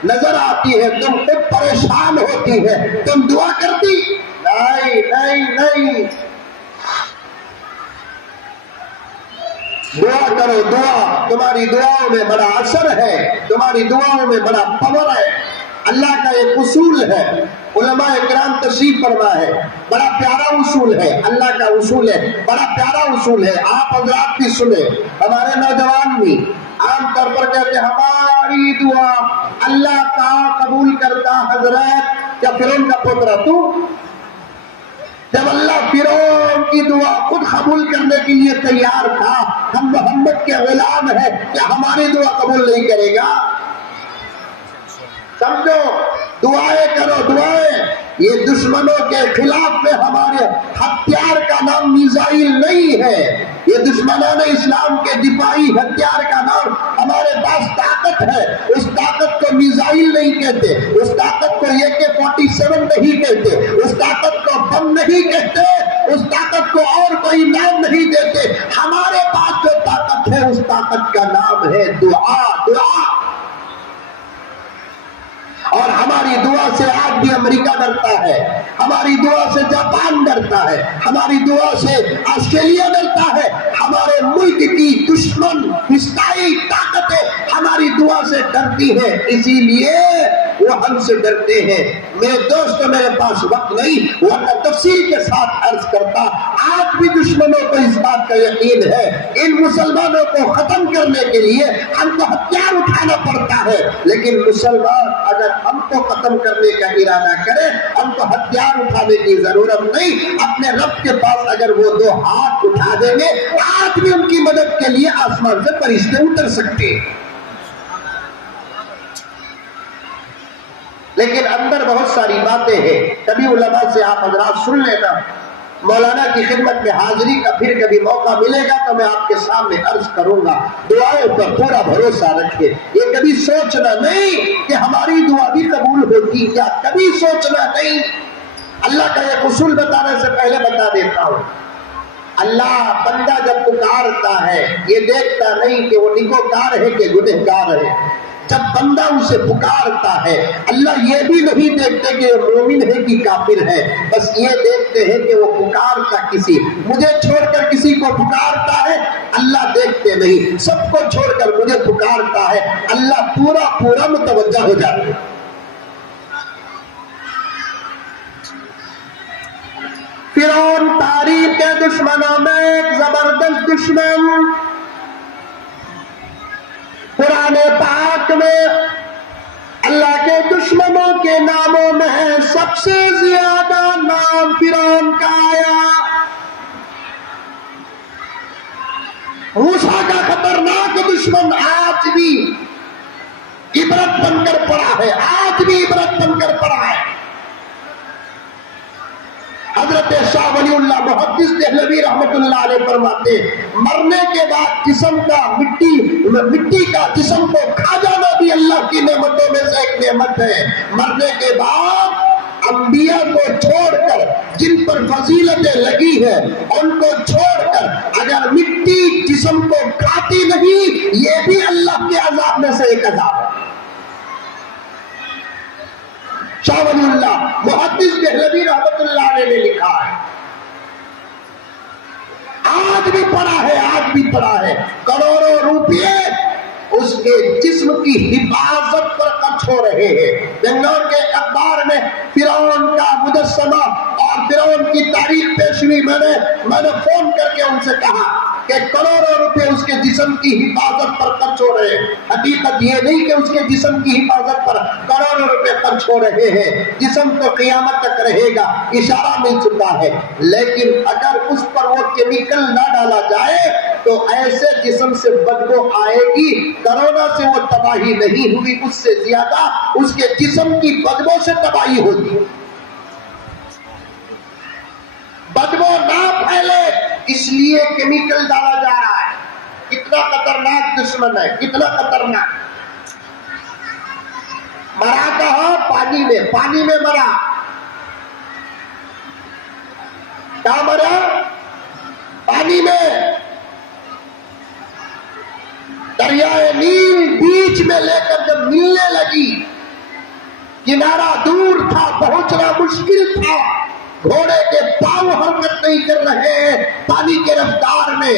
نظر آتی ہے، تم خود پریشان ہوتی ہے، تم دعا کرتی؟ نہیں نہیں نہیں، دعا کرو، دعا، تمہاری دعاؤں میں بڑا اثر ہے، تمہاری دعاؤں میں بڑا پاور ہے۔ اللہ کا ایک اصول ہے، علماء کرام تشریف فرما ہے، بڑا پیارا اصول ہے، اللہ کا اصول ہے، بڑا پیارا اصول ہے، آپ حضرات بھی سنیں، ہمارے نوجوان بھی عام طور پر کہتے ہیں ہماری دعا اللہ کا قبول کرتا حضرت، کیا فرعون کا پوترا تو؟ جب اللہ فرعون کی دعا خود قبول کرنے کے لیے تیار تھا، ہم محمد کے غلام ہیں، کیا ہماری دعا قبول نہیں کرے گا؟ سمجھو، دعائیں کرو، دعائیں۔ یہ دشمنوں کے خلاف میں ہمارے ہتھیار کا نام میزائل نہیں ہے، یہ دشمنان اسلام کے دفاعی ہتھیار کا نام ہمارے پاس طاقت ہے۔ اس طاقت کو میزائل نہیں کہتے، اس طاقت کو AK-47 نہیں کہتے، اس طاقت کو بم نہیں کہتے، اس طاقت کو اور کوئی نام نہیں دیتے۔ ہمارے پاس جو طاقت ہے اس طاقت کا نام ہے دعا، دعا۔ اور ہماری دعا سے آج بھی امریکہ ڈرتا ہے، ہماری دعا سے جاپان ڈرتا ہے، ہماری دعا سے آسٹریلیا ڈرتا ہے، ہمارے ملک کی دشمن فسطائی طاقتیں ہماری دعا سے ڈرتی ہیں، اسی لیے وہ ہم سے ڈرتے ہیں۔ میرے دوستو، میرے پاس وقت نہیں ورنہ تفصیل کے ساتھ عرض کرتا، آج بھی دشمنوں کو اس بات کا یقین ہے، ان مسلمانوں کو ختم کرنے کے لیے ہم کو ہتھیار اٹھانا پڑتا ہے، لیکن مسلمان اگر ہم کو ختم کرنے کا ارادہ کرے، ہم کو ہتھیار اٹھانے کی ضرورت نہیں، اپنے رب کے پاس اگر وہ دو ہاتھ اٹھا دیں گے، آج بھی ان کی مدد کے لیے آسمان سے فرشتے اتر سکتے ہیں۔ لیکن اندر بہت ساری باتیں ہیں، کبھی علماء سے آپ حضرات سن لینا، مولانا کی خدمت میں حاضری کا پھر کبھی موقع ملے گا تو میں آپ کے سامنے عرض کروں گا۔ دعاؤں پر پورا بھروسہ رکھے، یہ کبھی سوچنا نہیں کہ ہماری دعا بھی قبول ہوگی کیا، کبھی سوچنا نہیں۔ اللہ کا ایک اصول بتانے سے پہلے بتا دیتا ہوں، اللہ بندہ جب پکارتا ہے یہ دیکھتا نہیں کہ وہ نیکوکار ہے کہ گنہگار ہے، جب بندہ اسے پکارتا ہے اللہ یہ بھی نہیں دیکھتے کہ وہ مومن ہے کہ کافر ہے، بس یہ دیکھتے ہیں کہ وہ پکارتا کسی، مجھے چھوڑ کر کسی کو پکارتا ہے اللہ دیکھتے نہیں، سب کو چھوڑ کر مجھے پکارتا ہے اللہ پورا متوجہ ہو جاتا ہے۔ فرعون تاریخ کے دشمنوں میں ایک زبردست دشمن، قرآن پاک میں اللہ کے دشمنوں کے ناموں میں سب سے زیادہ نام فرعون کا آیا۔ موسیٰ کا خطرناک دشمن آج بھی عبرت بن کر پڑا ہے، آج بھی عبرت بن کر پڑا ہے۔ حضرت شاہ ولی اللہ محدث دہلوی رحمت اللہ علیہ فرماتے مرنے کے بعد جسم کا مٹی کا جسم کو کھا جانا بھی اللہ کی نعمتوں میں سے ایک نعمت ہے۔ مرنے کے بعد انبیاء کو چھوڑ کر جن پر فضیلتیں لگی ہیں ان کو چھوڑ کر اگر مٹی جسم کو کھاتی نہیں، یہ بھی اللہ کے عذاب میں سے ایک عذاب ہے۔ شاہ ولی اللہ محدث دہلوی رحمت اللہ علیہ نے لکھا ہے، آج بھی پڑا ہے کروڑوں روپے اس کے جسم کی حفاظت پر خرچ ہو رہے ہیں۔ بنگلور کے اخبار میں فرعون کا مجسمہ اور فرعون کی تاریخ پیش ہوئی، میں نے فون کر کے ان سے کہا کہ کروڑوں روپے اس کے جسم کی حفاظت پر خرچ ہو رہے ہیں۔ حقیقت یہ نہیں کہ اس کے جسم کی حفاظت پر کروڑوں روپے خرچ ہو رہے ہیں، جسم تو قیامت تک رہے گا، اشارہ مل چکا ہے، لیکن اگر اس پر وہ کیمیکل نہ ڈالا جائے تو ایسے جسم سے بدبو آئے گی۔ کرونا سے وہ تباہی نہیں ہوئی، اس سے زیادہ اس کے جسم کی بدبو سے تباہی ہوگی۔ بدبو نہ پھیلے اس لیے کیمیکل ڈالا جا رہا ہے۔ کتنا خطرناک دشمن ہے، کتنا خطرناک۔ مرا کہاں؟ پانی میں مرا۔ کہاں مرا؟ پانی میں۔ دریائے نیل بیچ میں لے کر جب ملنے لگی، کنارہ دور تھا، پہنچنا مشکل تھا، گھوڑے کے پاؤں حرکت نہیں کر رہے ہیں پانی کے رفتار میں،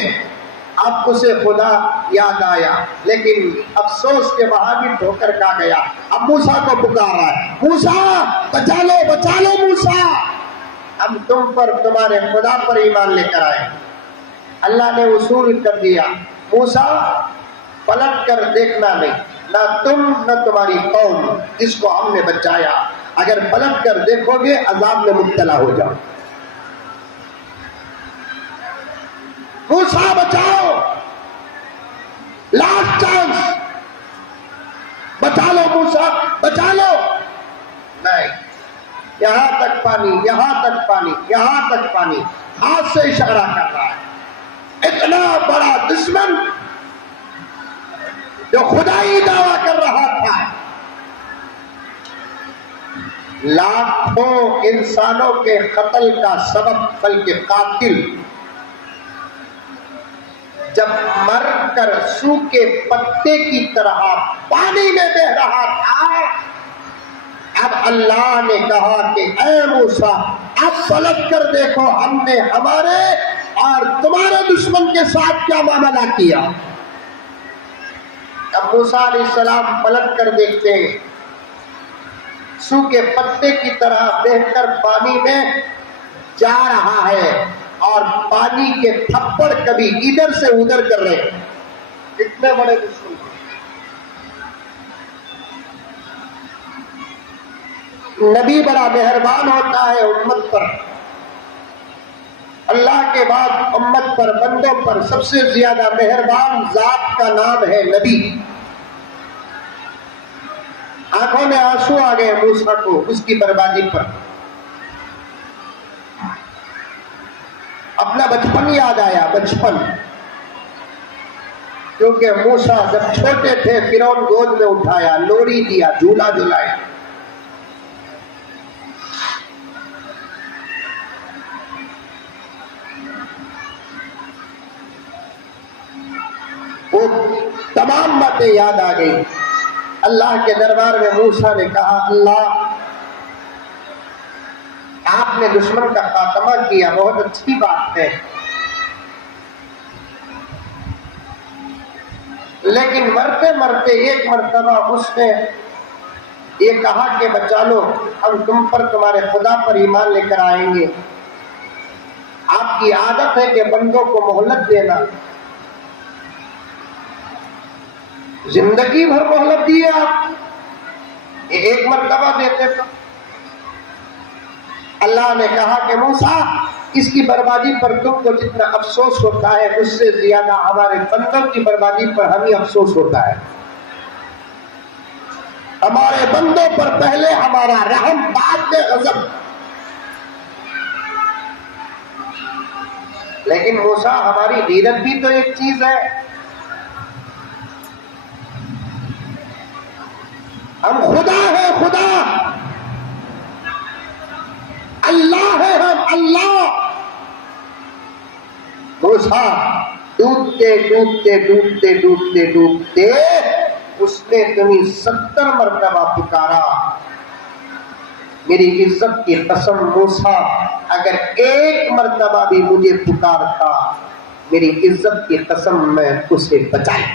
اب اسے خدا یاد آیا، لیکن افسوس کے وہاں بھی ٹھوکر کھا گیا۔ اب موسیٰ کو پکار رہا ہے، موسیٰ بچا لو موسیٰ، ہم تم پر تمہارے خدا پر ایمان لے کر آئے۔ اللہ نے اصول کر دیا، موسیٰ پلٹ کر دیکھنا نہیں، نہ تم نہ تمہاری قوم جس کو ہم نے بچایا، اگر پلٹ کر دیکھو گے عذاب میں مبتلا ہو جاؤ۔ موسیٰ بچاؤ، لاسٹ چانس، بچا لو موسیٰ، بچا لو۔ نہیں، یہاں تک پانی، یہاں تک پانی، یہاں تک پانی، ہاتھ سے اشارہ کر رہا ہے۔ اتنا بڑا دشمن جو خدائی دعویٰ کر رہا تھا، لاکھوں انسانوں کے قتل کا سبب بلکہ قاتل، جب مر کر سوکھے پتے کی طرح پانی میں بہ رہا تھا، اب اللہ نے کہا کہ اے موسیٰ اب پلٹ کر دیکھو ہم نے ہمارے اور تمہارے دشمن کے ساتھ کیا معاملہ کیا۔ اب موسیٰ علیہ السلام پلٹ کر دیکھتے ہیں، سوکھے پتے کی طرح بہ کر پانی میں جا رہا ہے اور پانی کے تھپڑ کبھی ادھر سے ادھر کر رہے ہیں۔ کتنے بڑے دشمن۔ نبی بڑا مہربان ہوتا ہے امت پر، اللہ کے بعد امت پر، بندوں پر سب سے زیادہ مہربان ذات کا نام ہے نبی۔ آنکھوں میں آنسو آ گئے موسیٰ کو اس کی بربادی پر، اپنا بچپن یاد آیا، بچپن، کیونکہ موسیٰ جب چھوٹے تھے فرعون گود میں اٹھایا، لوری دیا، جھولا جھلایا۔ وہ تمام باتیں یاد آ گئی۔ اللہ کے دربار میں موسیٰ نے کہا اللہ آپ نے دشمن کا خاتمہ کیا، بہت اچھی بات ہے، لیکن مرتے مرتے ایک مرتبہ اس نے یہ کہا کہ بچا لو، ہم تم پر تمہارے خدا پر ایمان لے کر آئیں گے۔ آپ کی عادت ہے کہ بندوں کو مہلت دینا، زندگی بھر مہلت دیے آپ، یہ ایک مرتبہ دیتے تو۔ اللہ نے کہا کہ موسیٰ اس کی بربادی پر تم کو جتنا افسوس ہوتا ہے اس سے زیادہ ہمارے بندوں کی بربادی پر ہمیں افسوس ہوتا ہے۔ ہمارے بندوں پر پہلے ہمارا رحم، بعد میں غضب۔ لیکن موسیٰ ہماری غیرت بھی تو ایک چیز ہے، ہم خدا ہے، خدا اللہ ہے، ہم اللہ۔ موسیٰ ڈوبتے ڈوبتے ڈوبتے ڈوبتے ڈوبتے اس نے تمہیں 70 مرتبہ پکارا۔ میری عزت کی قسم موسیٰ اگر ایک مرتبہ بھی مجھے پکارتا، میری عزت کی قسم میں اسے بچائی۔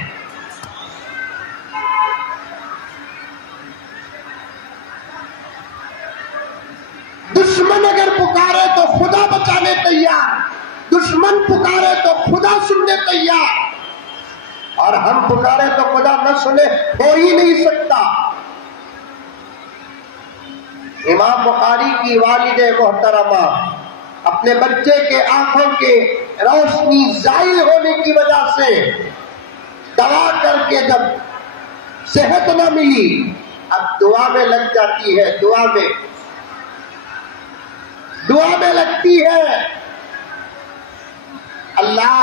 دشمن اگر پکارے تو خدا بچانے تیار، دشمن پکارے تو خدا سننے تیار، اور ہم پکارے تو خدا نہ سنے، ہو ہی نہیں سکتا۔ امام بخاری کی والد محترمہ اپنے بچے کے آنکھوں کے روشنی زائل ہونے کی وجہ سے دوا کر کے جب صحت نہ ملی، اب دعا میں لگ جاتی ہے، دعا میں لگتی ہے، اللہ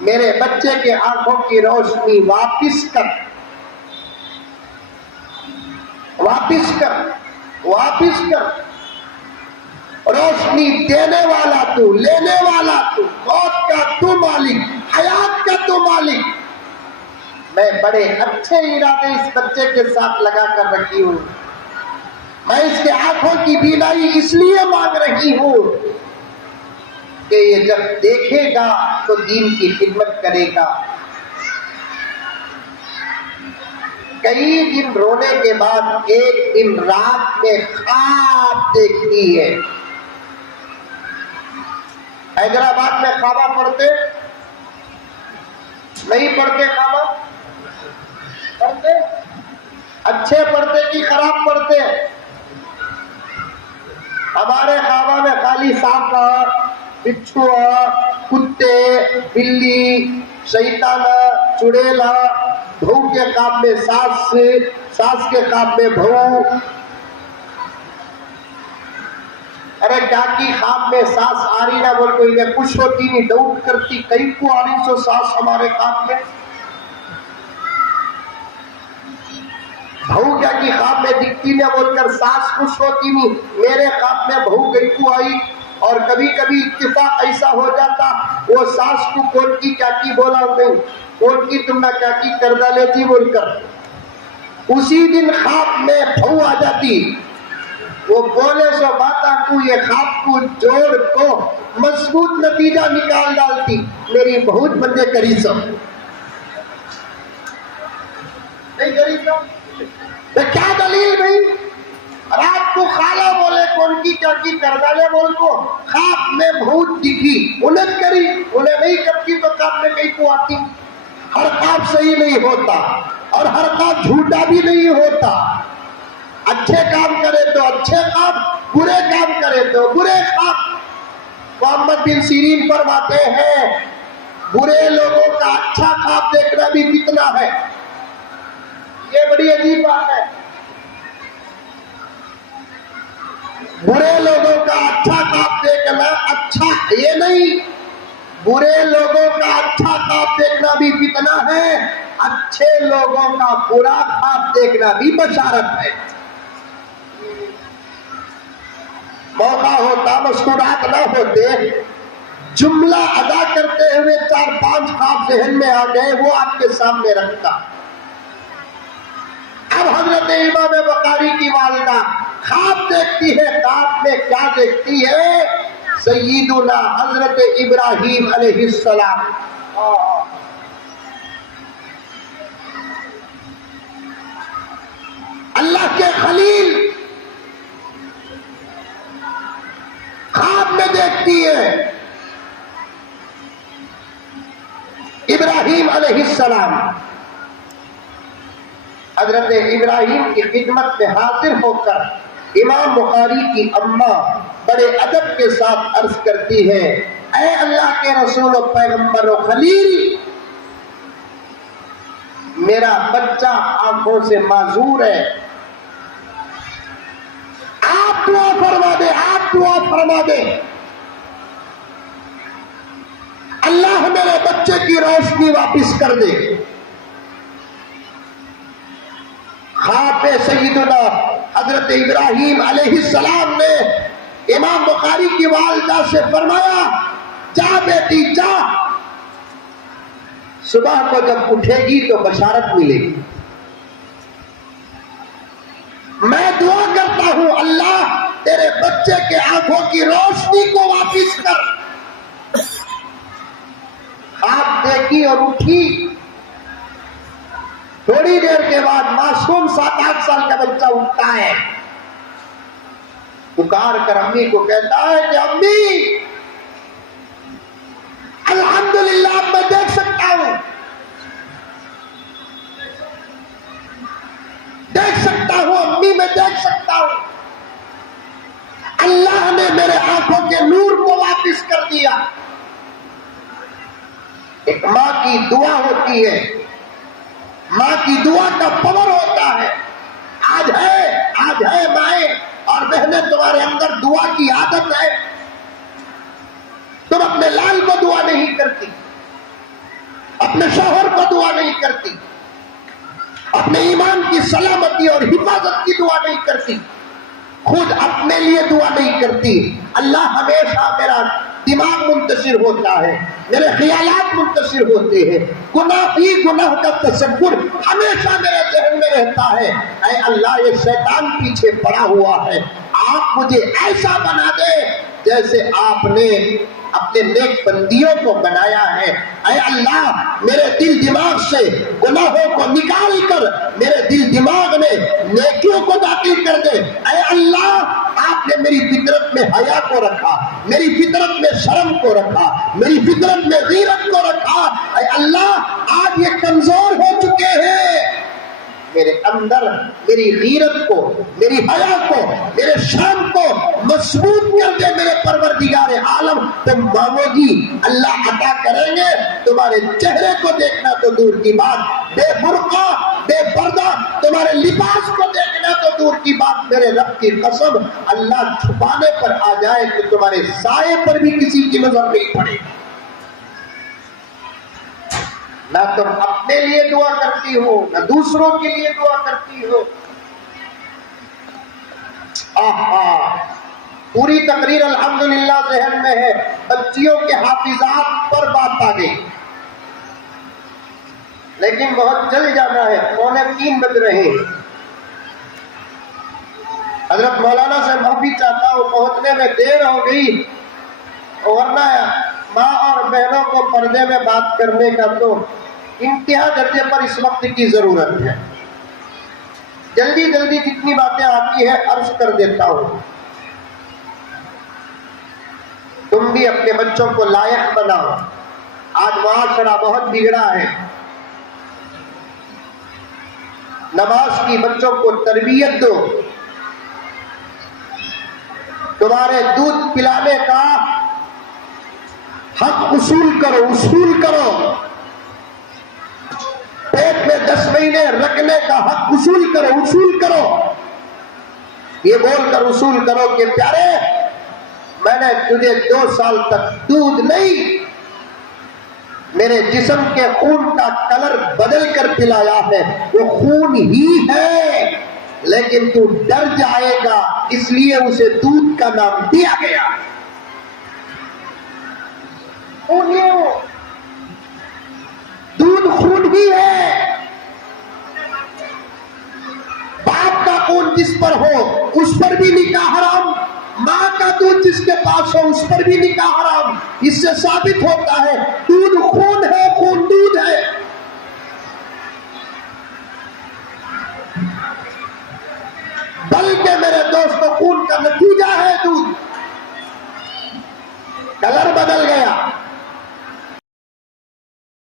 میرے بچے کے آنکھوں کی روشنی واپس کر، واپس کر، واپس کر۔ روشنی دینے والا تو، لینے والا تو، موت کا تو مالک، حیات کا تو مالک۔ میں بڑے اچھے ارادے اس بچے کے ساتھ لگا کر رکھی ہوں، میں اس کے آنکھوں کی بینائی اس لیے مانگ رہی ہوں کہ یہ جب دیکھے گا تو دین کی خدمت کرے گا۔ کئی دن رونے کے بعد ایک دن رات میں خواب دیکھتی ہے۔ حیدرآباد میں خوابہ پڑھتے نہیں پڑھتے؟ خوابہ پڑھتے؟ اچھے پڑھتے کہ خراب پڑھتے؟ ہمارے خوابہ میں خالی سانپ، بچھو، کتے، بلی، شیطانہ، چڑیلا، بہو کے خواب میں ساس، ساس کے خواب میں بہو۔ ارے ڈاکی خواب میں ساس آ رہی نہ بول کوئی میں خوش ہوتی نہیں، ڈاؤٹ کرتی کئی کو آ رہی سو ساس ہمارے خواب میں۔ بہو کیا کی خواب میں دکھتی نہ بول کر ساس خوش ہوتی نہیں، میرے خواب میں بہو گئی کو آئی، اور کبھی کبھی اتفاق ایسا ہو جاتا وہ ساس کو کون کی کیا کی بولا نہیں، کون کی تم نہ کیا کی کردہ لیتی بول کر، اسی دن خواب میں بہو آ جاتی، وہ بولے سو باتا کو یہ خواب کو جوڑ کو مضبوط نتیجہ نکال ڈالتی، میری بہت بندے کری سو نہیں کری سو۔ کیا دلیل بھائی؟ رات کو خالہ بولے کون کی کیا کی کردالے بول کو خواب میں بہت دکھی، انہیں کری، انہیں نہیں کرتی تو خواب میں کہیں کو آتی۔ ہر خواب صحیح نہیں ہوتا اور ہر خواب جھوٹا بھی نہیں ہوتا، اچھے کام کرے تو اچھے خواب، برے کام کرے تو برے خواب۔ محمد بن سیرین فرماتے ہیں برے لوگوں کا اچھا خواب دیکھنا بھی فتنہ ہے، یہ بڑی عجیب بات ہے۔ برے لوگوں کا اچھا خواب دیکھنا اچھا یہ نہیں، برے لوگوں کا اچھا خواب دیکھنا بھی فتنہ ہے، اچھے لوگوں کا برا خواب دیکھنا بھی بشارت ہے۔ موقع ہوتا مسکرات نہ ہوتے، جملہ ادا کرتے ہوئے 4-5 خواب ذہن میں آ گئے وہ آپ کے سامنے رکھتا۔ حضرت امام بخاری کی والدہ خواب دیکھتی ہے. خواب میں کیا دیکھتی ہے؟ سیدنا حضرت ابراہیم علیہ السلام. اللہ کے خلیل خواب میں دیکھتی ہے ابراہیم علیہ السلام. حضرت ابراہیم کی خدمت میں حاضر ہو کر امام بخاری کی اماں بڑے ادب کے ساتھ عرض کرتی ہے: اے اللہ کے رسول و پیغمبر و خلیل، میرا بچہ آنکھوں سے معذور ہے، آپ دعا فرما دے، آپ دعا فرما دے، اللہ میرے بچے کی روشنی واپس کر دے. خواب میں سیدنا حضرت ابراہیم علیہ السلام نے امام بخاری کی والدہ سے فرمایا: جا بیٹی جا، صبح کو جب اٹھے گی تو بشارت ملے گی. میں دعا کرتا ہوں اللہ تیرے بچے کے آنکھوں کی روشنی کو واپس کر. خواب دیکھی اور اٹھی. تھوڑی دیر کے بعد معصوم 7-8 سال کا بچہ اٹھتا ہے، پکار کر امی کو کہتا ہے کہ امی الحمدللہ اب میں دیکھ سکتا ہوں، دیکھ سکتا ہوں امی، میں دیکھ سکتا ہوں، اللہ نے میرے آنکھوں کے نور کو واپس کر دیا. ایک ماں کی دعا ہوتی ہے، ماں کی دعا کا پاور ہوتا ہے. آج ہے مائیں اور بہنیں تمہارے اندر دعا کی عادت ہے. تم اپنے لال کو دعا نہیں کرتی، اپنے شوہر کو دعا نہیں کرتی، اپنے ایمان کی سلامتی اور حفاظت کی دعا نہیں کرتی، خود اپنے لیے دعا نہیں کرتی. اللہ ہمیشہ میرا دماغ منتشر ہوتا ہے، میرے خیالات منتشر ہوتے ہیں، گناہ کا تصور ہمیشہ میرے ذہن میں رہتا ہے. اے اللہ یہ شیطان پیچھے پڑا ہوا ہے، آپ مجھے ایسا بنا دے جیسے آپ نے اپنے نیک بندیوں کو بنایا ہے. اے اللہ میرے دل دماغ سے گناہوں کو نکال کر میرے دل دماغ میں نیکیوں کو داخل کر دے. اے اللہ آپ نے میری فطرت میں حیا کو رکھا، میری فطرت میں شرم کو رکھا، میری فطرت میں غیرت کو رکھا. اے اللہ آج یہ کمزور ہو چکے ہیں، میرے اندر میری غیرت کو، میری حیا کو، میرے شرم کو مضبوط کر دے میرے پروردگار عالم. تم مانگو گی اللہ عطا کریں گے. تمہارے چہرے کو دیکھنا تو دور کی بات، بے برقع بے پردہ تمہارے لباس کو دیکھنا تو دور کی بات. میرے رب کی قسم اللہ چھپانے پر آ جائے کہ تمہارے سائے پر بھی کسی کی نظر نہیں پڑے. نہ تم اپنے لیے دعا کرتی ہو، نہ دوسروں کے لیے دعا کرتی ہو. پوری تقریر الحمدللہ ذہن میں ہے. بچیوں کے حافظات پر بات آ گئی، لیکن بہت جلد جانا ہے، 2:45 بج رہے ہیں. حضرت مولانا سے معافی چاہتا ہوں، پہنچنے میں دیر ہو گئی، ورنہ ماں اور بہنوں کو پردے میں بات کرنے کا تو انتہا درجے پر اس وقت کی ضرورت ہے. جلدی جلدی جتنی باتیں آتی ہیں عرض کر دیتا ہوں. تم بھی اپنے بچوں کو لائق بناؤ. آج معاشرہ بہت بگڑا ہے. نماز کی بچوں کو تربیت دو. تمہارے دودھ پلانے کا حق اصول کرو. پیٹ میں 10 مہینے رکھنے کا حق اصول کرو. یہ بول کر اصول کرو کہ پیارے میں نے تجھے 2 سال تک دودھ نہیں، میرے جسم کے خون کا کلر بدل کر پلایا ہے، وہ خون ہی ہے، لیکن تو ڈر جائے گا اس لیے اسے دودھ کا نام دیا گیا. دودھ خون ہی ہے. جس پر ہو اس پر بھی نکاح حرام، ماں کا دودھ جس کے پاس ہو اس پر بھی نکاح حرام۔ اس سے ثابت ہوتا ہے دودھ خون ہے، خون دودھ ہے۔ بلکہ میرے دوستو خون کا نتیجہ ہے دودھ، کلر بدل گیا،